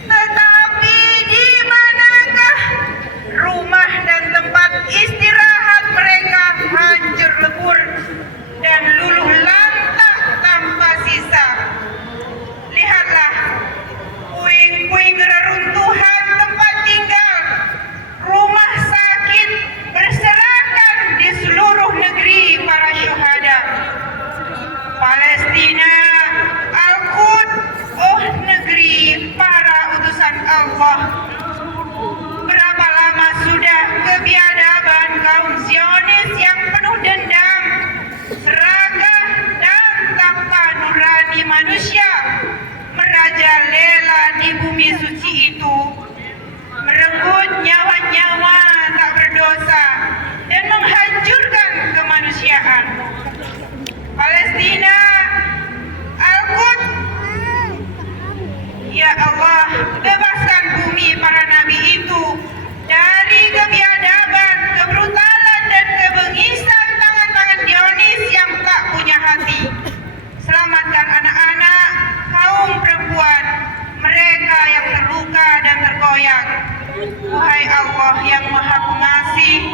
Tetapi di manakah rumah dan tempat istirahat mereka hancur lebur dan luluh lantak tanpa sisa. Lihatlah, puing-puing reruntuhan tempat tinggal, rumah sakit berserakan di seluruh negeri para syuhada. Palestina, Al-Quds, oh negeri para utusan Allah. Berapa lama sudah kebiadaban kaum Zionis yang penuh dendam, serakah dan tanpa nurani manusia merajalela di bumi suci itu, merenggut nyawa-nyawa tak berdosa dan menghancurkan kemanusiaan. Palestina, Al-Quds, ya Allah, bebaskan bumi para nabi itu dari kebiadaban, kebrutalan dan kebengisan tangan-tangan Zionis yang tak punya hati. Selamatkan anak-anak, kaum perempuan, mereka yang terluka dan terkoyak. Wahai Allah yang Maha Pengasih,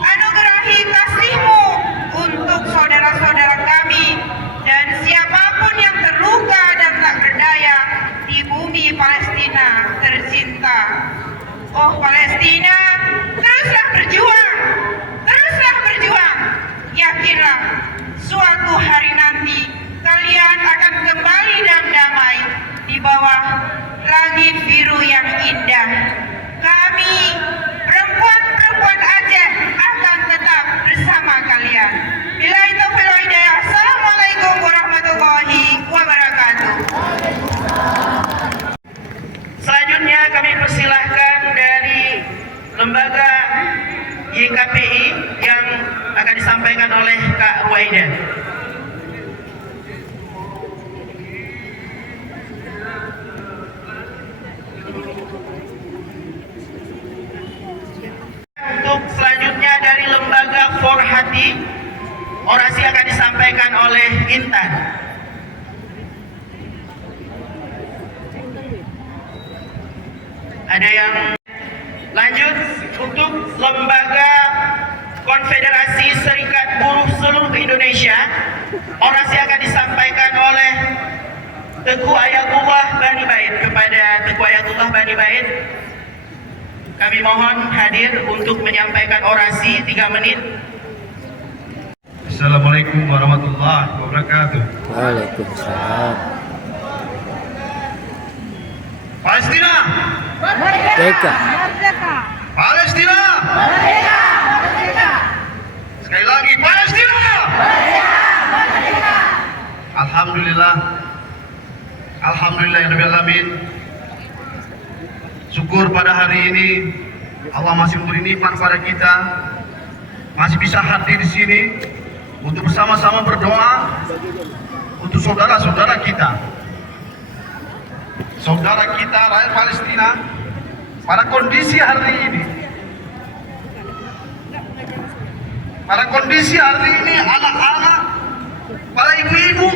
anugerahi kasih-Mu untuk saudara-saudara kami dan siapapun yang terluka dan tak berdaya di bumi Palestina tercinta. Oh Palestina, teruslah berjuang, teruslah berjuang. Yakinlah, suatu hari nanti kalian akan kembali dalam damai di bawah langit biru yang indah. Kami, perempuan-perempuan Aceh, akan tetap bersama kalian. Billahi taufiq wal hidayah. Assalamualaikum warahmatullahi wabarakatuh. Selanjutnya kami persilahkan dari lembaga YKPI yang akan disampaikan oleh Kak Ruwaida. Untuk selanjutnya dari lembaga Forhati, orasi akan disampaikan oleh Intan. Ada yang lanjut untuk lembaga Konfederasi Serikat Buruh Seluruh Indonesia, orasi akan disampaikan oleh Teguh Ayatullah Bani Bait. Kepada Teguh Ayatullah Bani Bait, kami mohon hadir untuk menyampaikan orasi 3 menit. Assalamualaikum warahmatullahi wabarakatuh. Waalaikumsalam. Palestina! Merdeka. Palestina! Sekali lagi, Palestina! Alhamdulillah. Alhamdulillahirrahmanirrahim. Syukur pada hari ini Allah masih memberi nikmat pada kita, masih bisa hadir di sini untuk bersama-sama berdoa untuk saudara-saudara kita, rakyat Palestina pada kondisi hari ini. Pada kondisi hari ini, anak-anak, para ibu-ibu,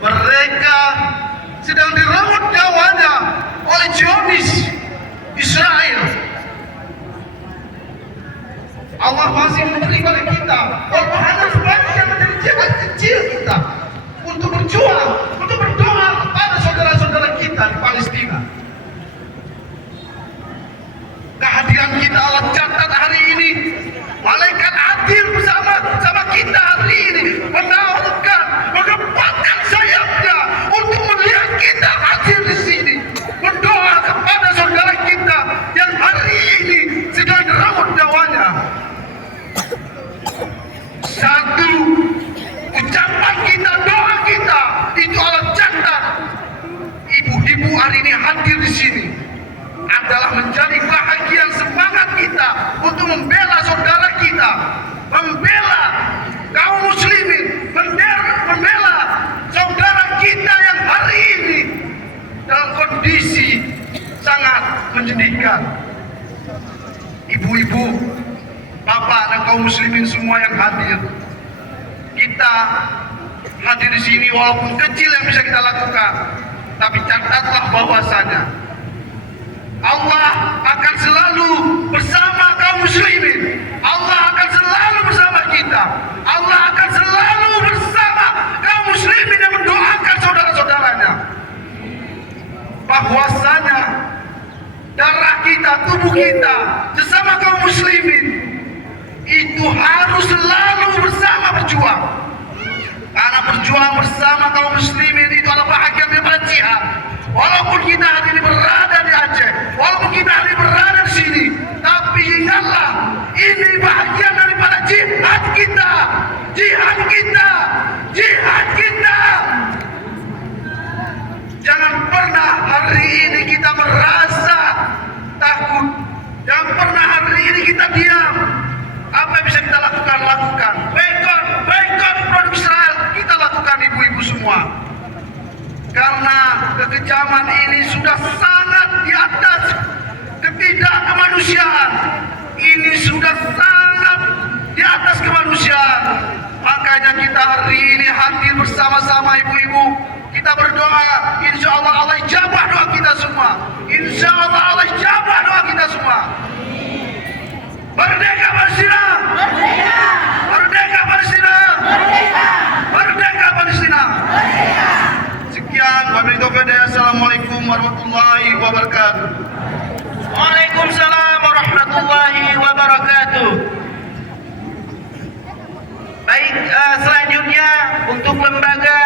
mereka sedang direnggut nyawanya oleh Zionis Israel. Allah masih memberi pada kita walaupun hanya sebagian dari jihad kecil kita untuk berjuang, untuk berdoa kepada saudara-saudara kita di Palestina. Kehadiran kita Allah catat hari ini. Malaikat adil bersama kita hari ini menaunkan, mengepakkan sayapnya untuk melihat kita hadir di sini, berdoa kepada saudara kita yang hari ini sedang direnggut nyawanya. Satu ucapan kita, doa kita itu Allah catat. Ibu-ibu hari ini hadir di sini adalah menjadi bahagian semangat kita untuk membela saudara kita, membela kaum muslimin, membela saudara kita yang hari ini dalam kondisi sangat menyedihkan. Ibu-ibu, bapak dan kaum muslimin semua yang hadir, kita hadir di sini walaupun kecil yang bisa kita lakukan, tapi catatlah bahwasanya Allah akan selalu bersama kaum muslimin. Allah akan selalu bersama kita. Allah akan selalu bersama kaum muslimin yang mendoakan saudara-saudaranya. Bahwasanya darah kita, tubuh kita, sesama kaum muslimin itu harus selalu bersama berjuang. Karena berjuang bersama kaum muslimin itu adalah bahagian daripada jihad. Walaupun kita hari ini berada di Aceh, walaupun kita hari ini berada di sini, tapi ingatlah, ini bahagian daripada jihad kita, jihad kita, jihad kita. Jangan pernah hari ini kita merasa takut, jangan pernah hari ini kita diam. Apa yang bisa kita lakukan? Lakukan. Boykot produk Israel kita lakukan, ibu-ibu semua. Karena kekejaman ini sudah sangat di atas ketidakkemanusiaan. Ini sudah sangat di atas kemanusiaan. Makanya kita hari ini hadir bersama-sama ibu-ibu. Kita berdoa, insya Allah Allah ijabah doa kita semua. Insya Allah Allah ijabah doa kita semua. Merdeka Palestina! Merdeka! Merdeka Palestina! Merdeka! Merdeka Palestina! Merdeka! Sekian, wabillahi taufiq. Assalamualaikum warahmatullahi wabarakatuh. Waalaikumsalam warahmatullahi wabarakatuh. Baik, selanjutnya untuk lembaga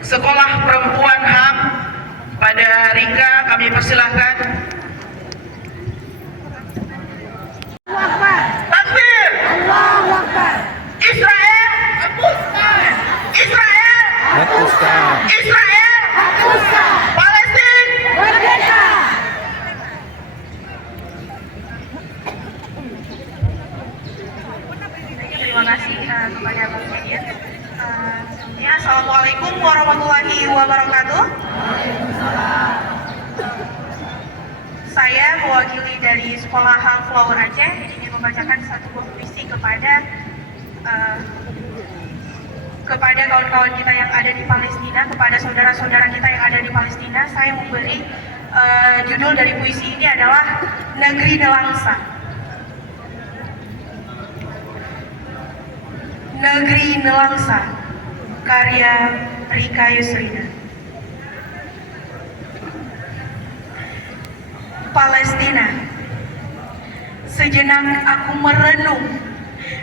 Sekolah Perempuan HAM pada Rika kami persilahkan. Takbir! Allahu Akbar! Israel! Hapuskan! Israel! Hapuskan! Israel! Hapuskan! Sekolah Flower Aceh ingin membacakan satu buah puisi kepada kawan-kawan kita yang ada di Palestina, kepada saudara-saudara kita yang ada di Palestina. Saya memberi judul dari puisi ini adalah Negeri Nelangsa. Negeri Nelangsa, karya Rika Yusrina. Palestina, sejenak aku merenung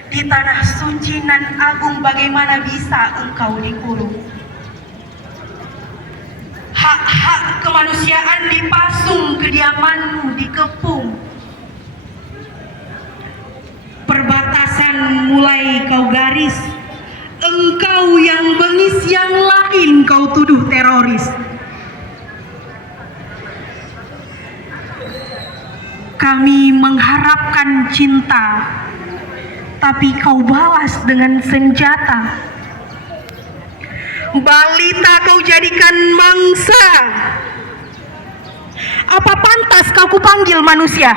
di tanah suci nan agung, bagaimana bisa engkau dikurung. Hak-hak kemanusiaan dipasung, kediamanmu dikepung. Perbatasan mulai kau garis, engkau yang bengis, yang lain kau tuduh teroris. Kami mengharapkan cinta, tapi kau balas dengan senjata. Balita kau jadikan mangsa, apa pantas kau kupanggil manusia?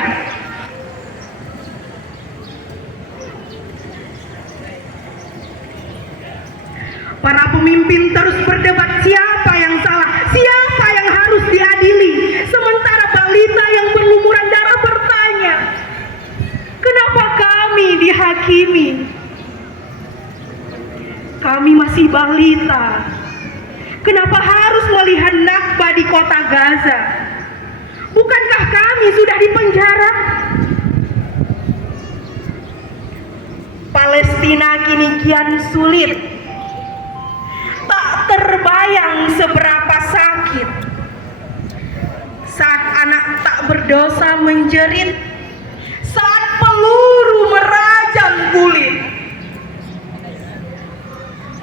Para pemimpin terus berdebat siapa yang salah, siapa yang harus diadili. Sementara balita yang berlumuran darah bertanya, kenapa kami dihakimi? Kami masih balita. Kenapa harus melihat Nakba di kota Gaza? Bukankah kami sudah dipenjara? Palestina kini kian sulit. Tak terbayang seberapa sakit saat anak tak berdosa menjerit, saat peluru merajam kulit.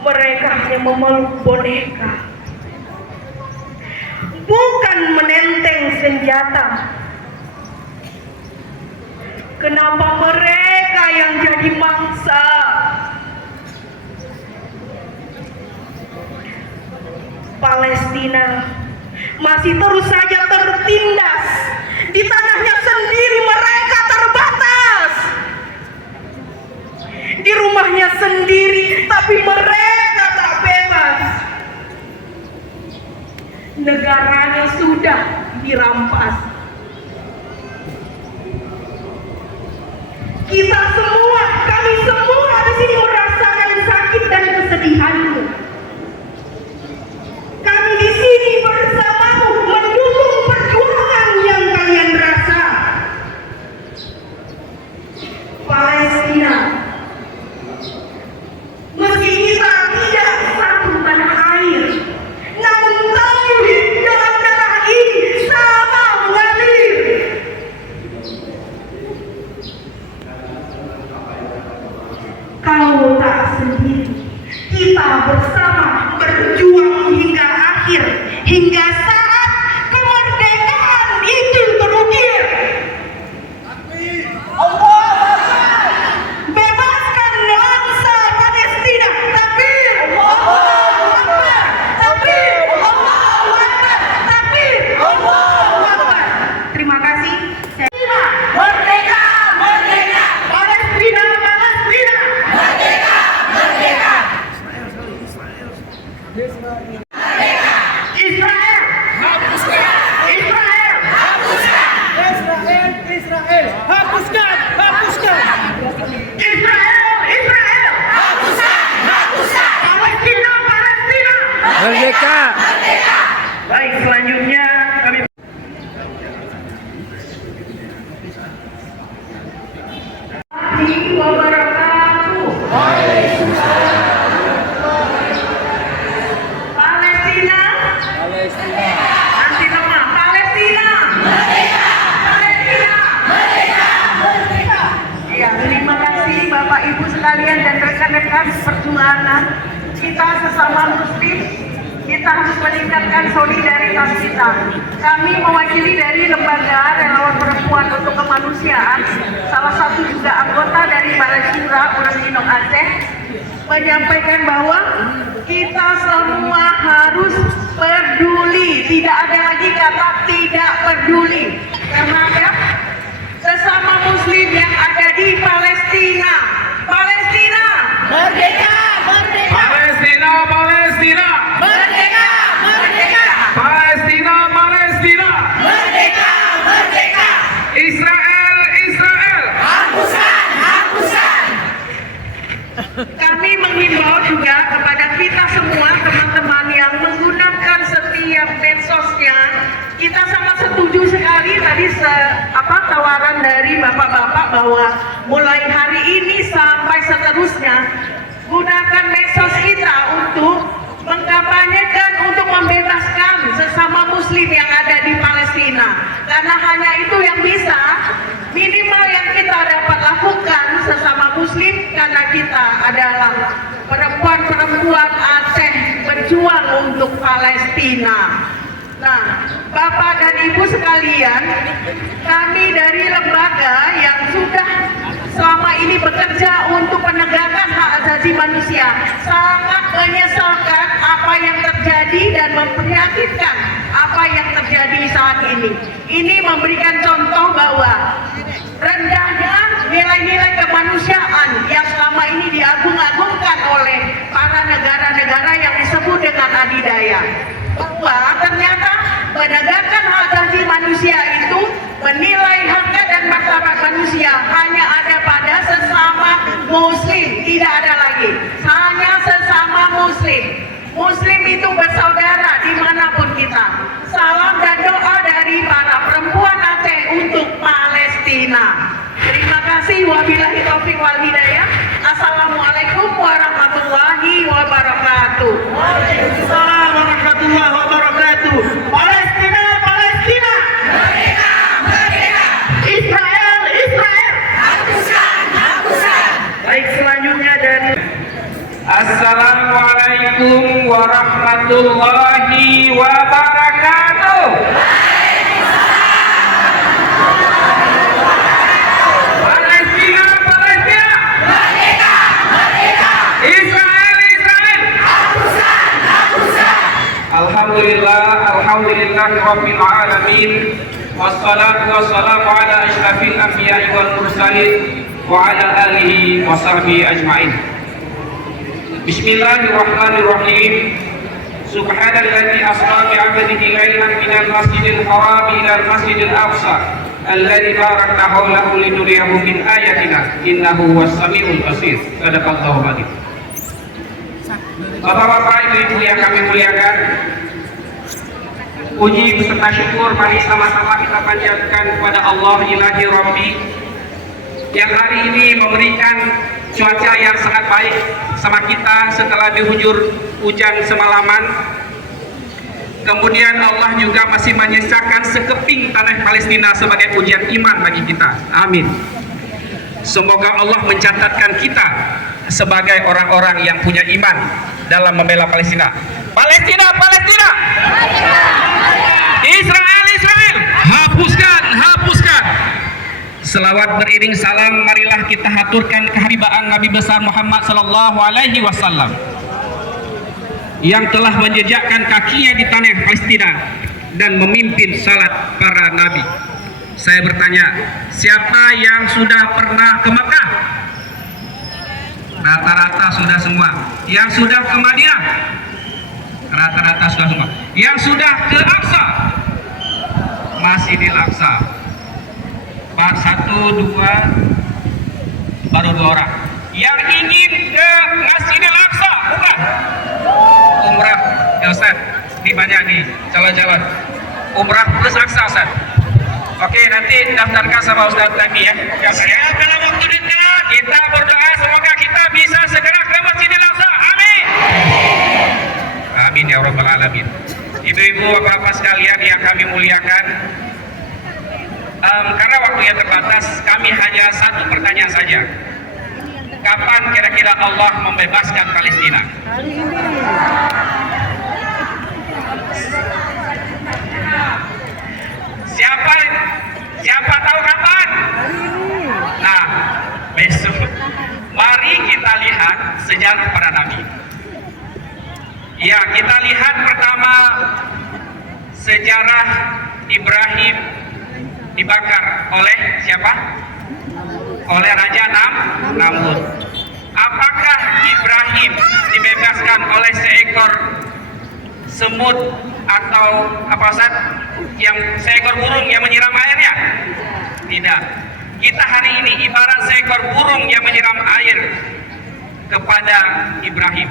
Mereka hanya memeluk boneka, bukan menenteng senjata. Kenapa mereka yang jadi mangsa? Palestina masih terus saja tertindas. Di tanahnya sendiri mereka terbatas. Di rumahnya sendiri, tapi mereka tak bebas. Negaranya sudah dirampas. Kita semua, kami semua di sini merasakan sakit dan kesedihanmu. Kami di sini bersamamu mendukung perjuangan yang kalian rasa. Palestina, meski kita tidak satu tanah air, namun tauhid dalam darah ini sama mengalir. Kau tak sendiri, kita bersama berjuang hingga akhir, hingga saat kemerdekaan itu terukir. Bebaskan bangsa Palestina. Takbir. Allahu Akbar. Takbir. Allahu Akbar. Takbir. Allahu Akbar. Terima kasih. Merdeka, merdeka. Palestina, Palestina. Merdeka, merdeka. Israel, hapuskan. Israel, hapuskan. Israel, hapuskan, hapuskan. Israel, Israel, hapuskan, hapuskan. Palestina, Palestina. Merdeka. Baik, selanjutnya kami Wabarakatuh. Palestina, nanti nama Palestina. Palestina. Ya, terima kasih Bapak Ibu sekalian dan rekan-rekan perjuangan kita sesama Muslim. Kita harus meningkatkan solidaritas kita. Kami mewakili dari Lembaga Relawan Perempuan untuk Kemanusiaan, salah satu juga anggota dari Balai Syura Urang Inong Aceh, menyampaikan bahwa kita semua harus peduli. Tidak ada lagi kata tidak peduli terhadap sesama mulai hari ini sampai seterusnya, gunakan medsos kita untuk mengkampanyekan untuk membebaskan sesama muslim yang ada di Palestina, karena hanya itu yang bisa minimal yang kita dapat lakukan sesama muslim, karena kita adalah perempuan-perempuan Aceh berjuang untuk Palestina. Nah, Bapak dan Ibu sekalian, kami dari lembaga yang sudah selama ini bekerja untuk penegakan hak asasi manusia sangat menyesalkan apa yang terjadi dan memprihatinkan apa yang terjadi saat ini. Ini memberikan contoh bahwa rendahnya nilai-nilai kemanusiaan yang selama ini diagung-agungkan oleh para negara-negara yang disebut dengan adidaya, bahwa ternyata penegakan hak asasi manusia itu menilai harkat dan martabat manusia hanya ada pada sesama muslim, tidak ada lagi, hanya sesama muslim. Muslim itu bersaudara dimanapun kita. Salam dan doa dari para perempuan Aceh untuk Palestina. Terima kasih. Wabillahi taufiq wal hidayah. Assalamualaikum warahmatullahi wabarakatuh. Waalaikumsalam warahmatullahi wabarakatuh. Palestina, Palestina. Merdeka, merdeka. Israel, Israel. Hapuskan, hapuskan. Baik, selanjutnya dari Assalamualaikum warahmatullahi wabarakatuh. Palestina, Palestina. Merdeka, merdeka. Israel, Israel. Hapuskan, hapuskan. Alhamdulillah rabbil alamin. Wassalatu wassalamu ala asyrafil anbiya'i wal mursalin wa ala alihi wa sahbihi ajma'in. Bismillahirrahmanirrahim. Subhanalladzi asra bi 'abdihi lailan minal masjidil haram ila al-masjidil aqsa alladzi barakna hawlahu linuriyahu min ayatina innahu huwas samiul basir. Sadaqallahu adzim. Bapak-bapak, ibu-ibu yang kami muliakan, puji beserta syukur mari sama-sama kita panjatkan kepada Allah Ilahi Rabbi yang hari ini memberikan cuaca yang sangat baik sama kita setelah dihujur hujan semalaman. Kemudian Allah juga masih menyisakan sekeping tanah Palestina sebagai ujian iman bagi kita. Amin. Semoga Allah mencatatkan kita sebagai orang-orang yang punya iman dalam membela Palestina. Palestina, Palestina. Israel, Israel. Hapuskan, hapuskan. Selawat beriring salam, marilah kita haturkan keharbaan Nabi besar Muhammad sallallahu alaihi wasallam yang telah menjejakkan kakinya di tanah Palestina dan memimpin salat para nabi. Saya bertanya, siapa yang sudah pernah ke Mekah? Rata-rata sudah semua. Yang sudah ke Madinah? Rata-rata sudah semua. Yang sudah ke Aqsa? Masjidil Aqsa. Part 1, 2, baru 2 orang. Yang ingin ke Masjidil Aqsa, bukan? Umrah, ya Ustaz. Ini banyak nih, calon-calon. Umrah plus Aqsa, Ustaz. Oke, nanti daftarkan sama Ustaz lagi ya. Siap dalam waktu dekat. Kita berdoa semoga kita bisa segera ke Masjidil Aqsa. Amin. Amin ya Rabbal Alamin. Ibu-ibu, bapak-bapak sekalian yang kami muliakan, karena waktunya terbatas, kami hanya satu pertanyaan saja. Kapan kira-kira Allah membebaskan Palestina? Siapa tahu kapan? Nah, besok. Mari kita lihat sejarah para nabi. Ya, kita lihat pertama sejarah Ibrahim dibakar oleh siapa? Oleh Raja Namrud. Apakah Ibrahim dibebaskan oleh seekor semut atau apa Ustaz? Yang seekor burung yang menyiram airnya? Tidak. Kita hari ini ibarat seekor burung yang menyiram air kepada Ibrahim.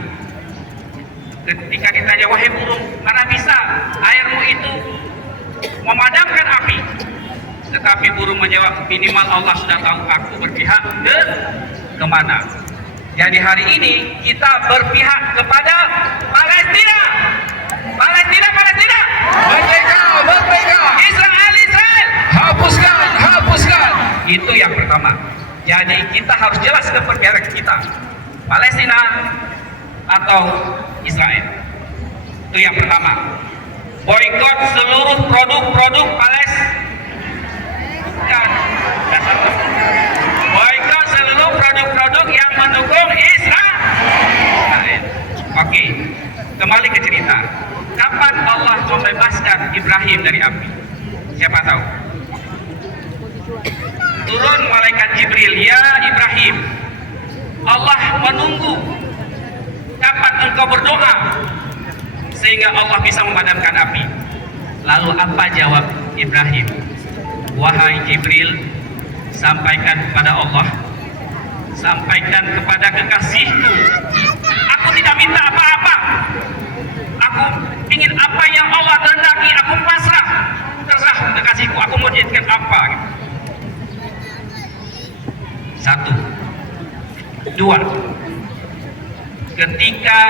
Ketika ditanya, wahai burung, mana bisa airmu itu memadamkan api? Tetapi buruh menjawab, minimal Allah sudah tahu aku berpihak kemana. Jadi hari ini kita berpihak kepada Palestina. Palestina, Palestina. Merdeka, merdeka. Israel, Israel. Hapuskan, hapuskan. Itu yang pertama. Jadi kita harus jelas kepercayaan kita. Palestina atau Israel. Itu yang pertama. Boikot seluruh produk-produk Palestina. Boikot seluruh produk-produk yang mendukung Israel. Oke, kembali ke cerita. Kapan Allah membebaskan Ibrahim dari api? Siapa tahu? Turun malaikat Jibril, ya Ibrahim, Allah menunggu kapan engkau berdoa sehingga Allah bisa memadamkan api. Lalu apa jawab Ibrahim? Wahai Jibril, sampaikan kepada Allah, sampaikan kepada kekasihku, aku tidak minta apa-apa, aku ingin apa yang Allah kehendaki, aku pasrah, terserah kekasihku, aku mau jadikan apa gitu. Satu. Dua, ketika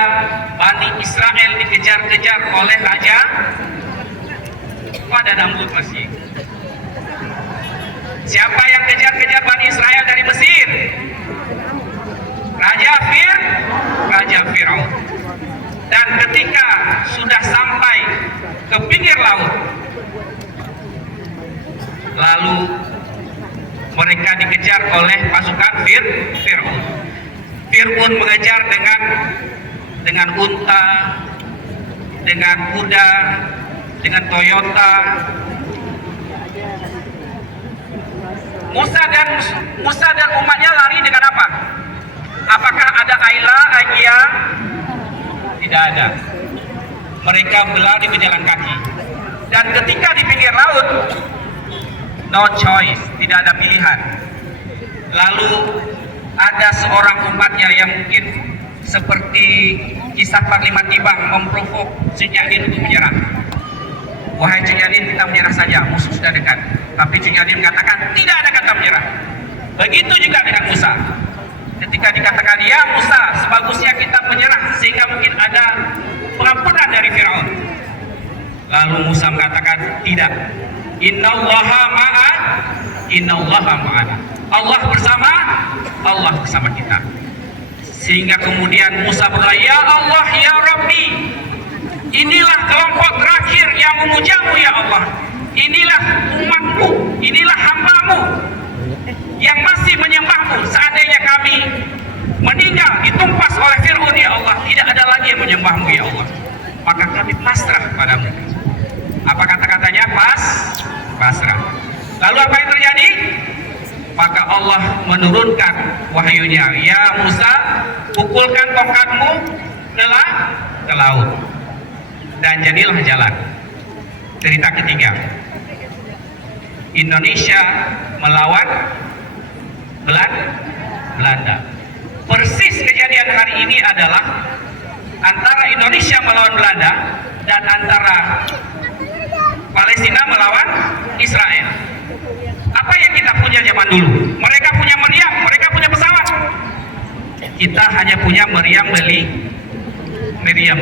Bani Israel dikejar-kejar oleh raja, kok ada dangdut masih? Siapa yang kejar-kejar Bani Israel dari Mesir? Raja Firaun. Dan ketika sudah sampai ke pinggir laut, lalu mereka dikejar oleh pasukan Firaun. Firaun mengejar dengan unta, dengan kuda, dengan Toyota. Musa dan umatnya lari dengan apa? Apakah ada Ayla, Agia? Tidak ada. Mereka berlari berjalan kaki. Dan ketika di pinggir laut, no choice, tidak ada pilihan. Lalu ada seorang umatnya yang mungkin seperti kisah Panglima Tibang memprovok Cunyadin untuk menyerah. Wahai Cunyadin, kita menyerah saja, musuh sudah dekat. Tapi Cunyadin mengatakan tidak ada kata menyerah. Begitu juga dengan Musa. Ketika dikatakan, ya Musa, sebagusnya kita menyerah sehingga mungkin ada pengampunan dari Firaun. Lalu Musa mengatakan tidak. Innallaha ma'ana. Allah bersama kita. Sehingga kemudian Musa berdoa, ya Allah, ya Rabbi, inilah kelompok terakhir yang memujamu ya Allah. Inilah umatku, inilah hambamu yang masih menyembahmu. Seandainya kami meninggal ditumpas oleh Fir'aun ya Allah, tidak ada lagi yang menyembahmu ya Allah, maka kami pasrah padamu. Apa kata-katanya? Pasrah. Lalu apa yang terjadi? Maka Allah menurunkan wahyunya, ya Musa, pukulkan tongkatmu ke laut dan jadilah jalan. Cerita ketiga, Indonesia melawan Belanda. Persis kejadian hari ini adalah antara Indonesia melawan Belanda dan antara Palestina melawan Israel. Apa yang kita punya zaman dulu? Mereka punya meriam, mereka punya pesawat. Kita hanya punya meriam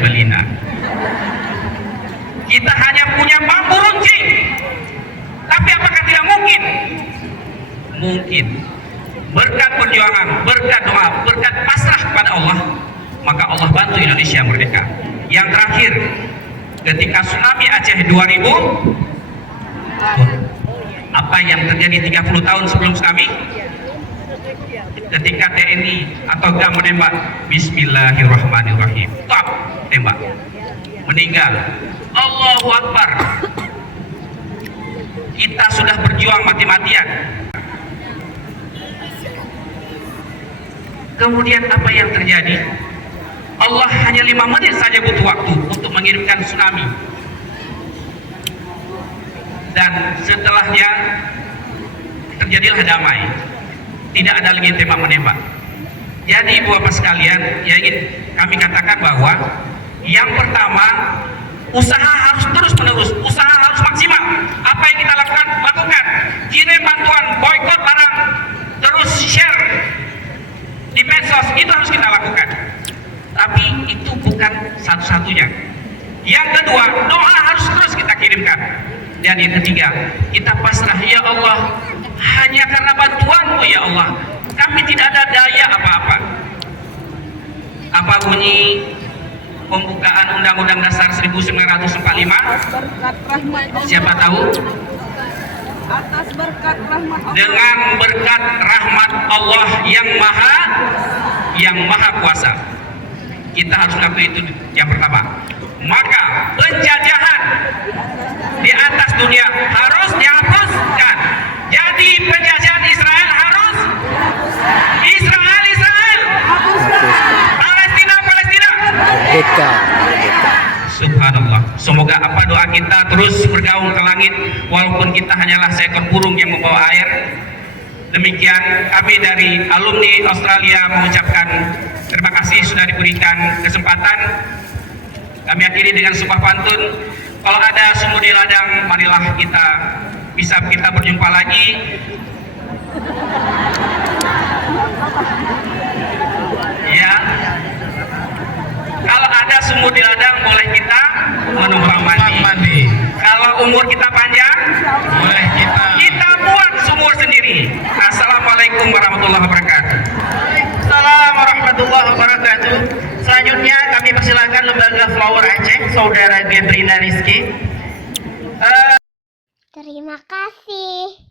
Belina. Kita hanya punya bambu runcing. Tapi apakah tidak mungkin? Mungkin. Berkat perjuangan, berkat doa, berkat pasrah kepada Allah, maka Allah bantu Indonesia merdeka. Yang terakhir, ketika tsunami Aceh 2000, apa yang terjadi 30 tahun sebelum tsunami? Ketika TNI atau GAM menembak, Bismillahirrahmanirrahim, top, tembak, meninggal. Allahu Akbar. Kita sudah berjuang mati-matian. Kemudian apa yang terjadi? Allah hanya 5 menit saja butuh waktu untuk mengirimkan tsunami. Dan setelahnya terjadilah damai. Tidak ada lagi tembak-menembak. Jadi Bapak sekalian, yang ingin kami katakan bahwa yang pertama, usaha harus terus-menerus, usaha harus maksimal. Apa yang kita lakukan? Dan yang ketiga, kita pasrah ya Allah, hanya karena bantuan-Mu ya Allah. Kami tidak ada daya apa-apa. Apa bunyi pembukaan Undang-Undang Dasar 1945? Siapa tahu? Atas berkat rahmat Dengan berkat rahmat Allah yang maha kuasa. Kita harus lakukan itu yang pertama. Maka penjajahan di atas dunia harus dihapuskan. Jadi penjajahan Israel harus Israel, Palestina. Merdeka. Subhanallah. Semoga apa doa kita terus bergaung ke langit walaupun kita hanyalah seekor burung yang membawa air. Demikian kami dari alumni Australia mengucapkan terima kasih sudah diberikan kesempatan. Kami akhiri dengan sebuah pantun. Kalau ada sumur di ladang, marilah kita berjumpa lagi. Ya. Kalau ada sumur di ladang, boleh kita menumpang mandi. Kalau umur kita panjang, boleh kita buat sumur sendiri. Assalamualaikum warahmatullahi wabarakatuh. Assalamualaikum warahmatullahi wabarakatuh. Selanjutnya kami persilakan Lembaga Flower Aceh, Saudara Gendrina Rizky. Terima kasih.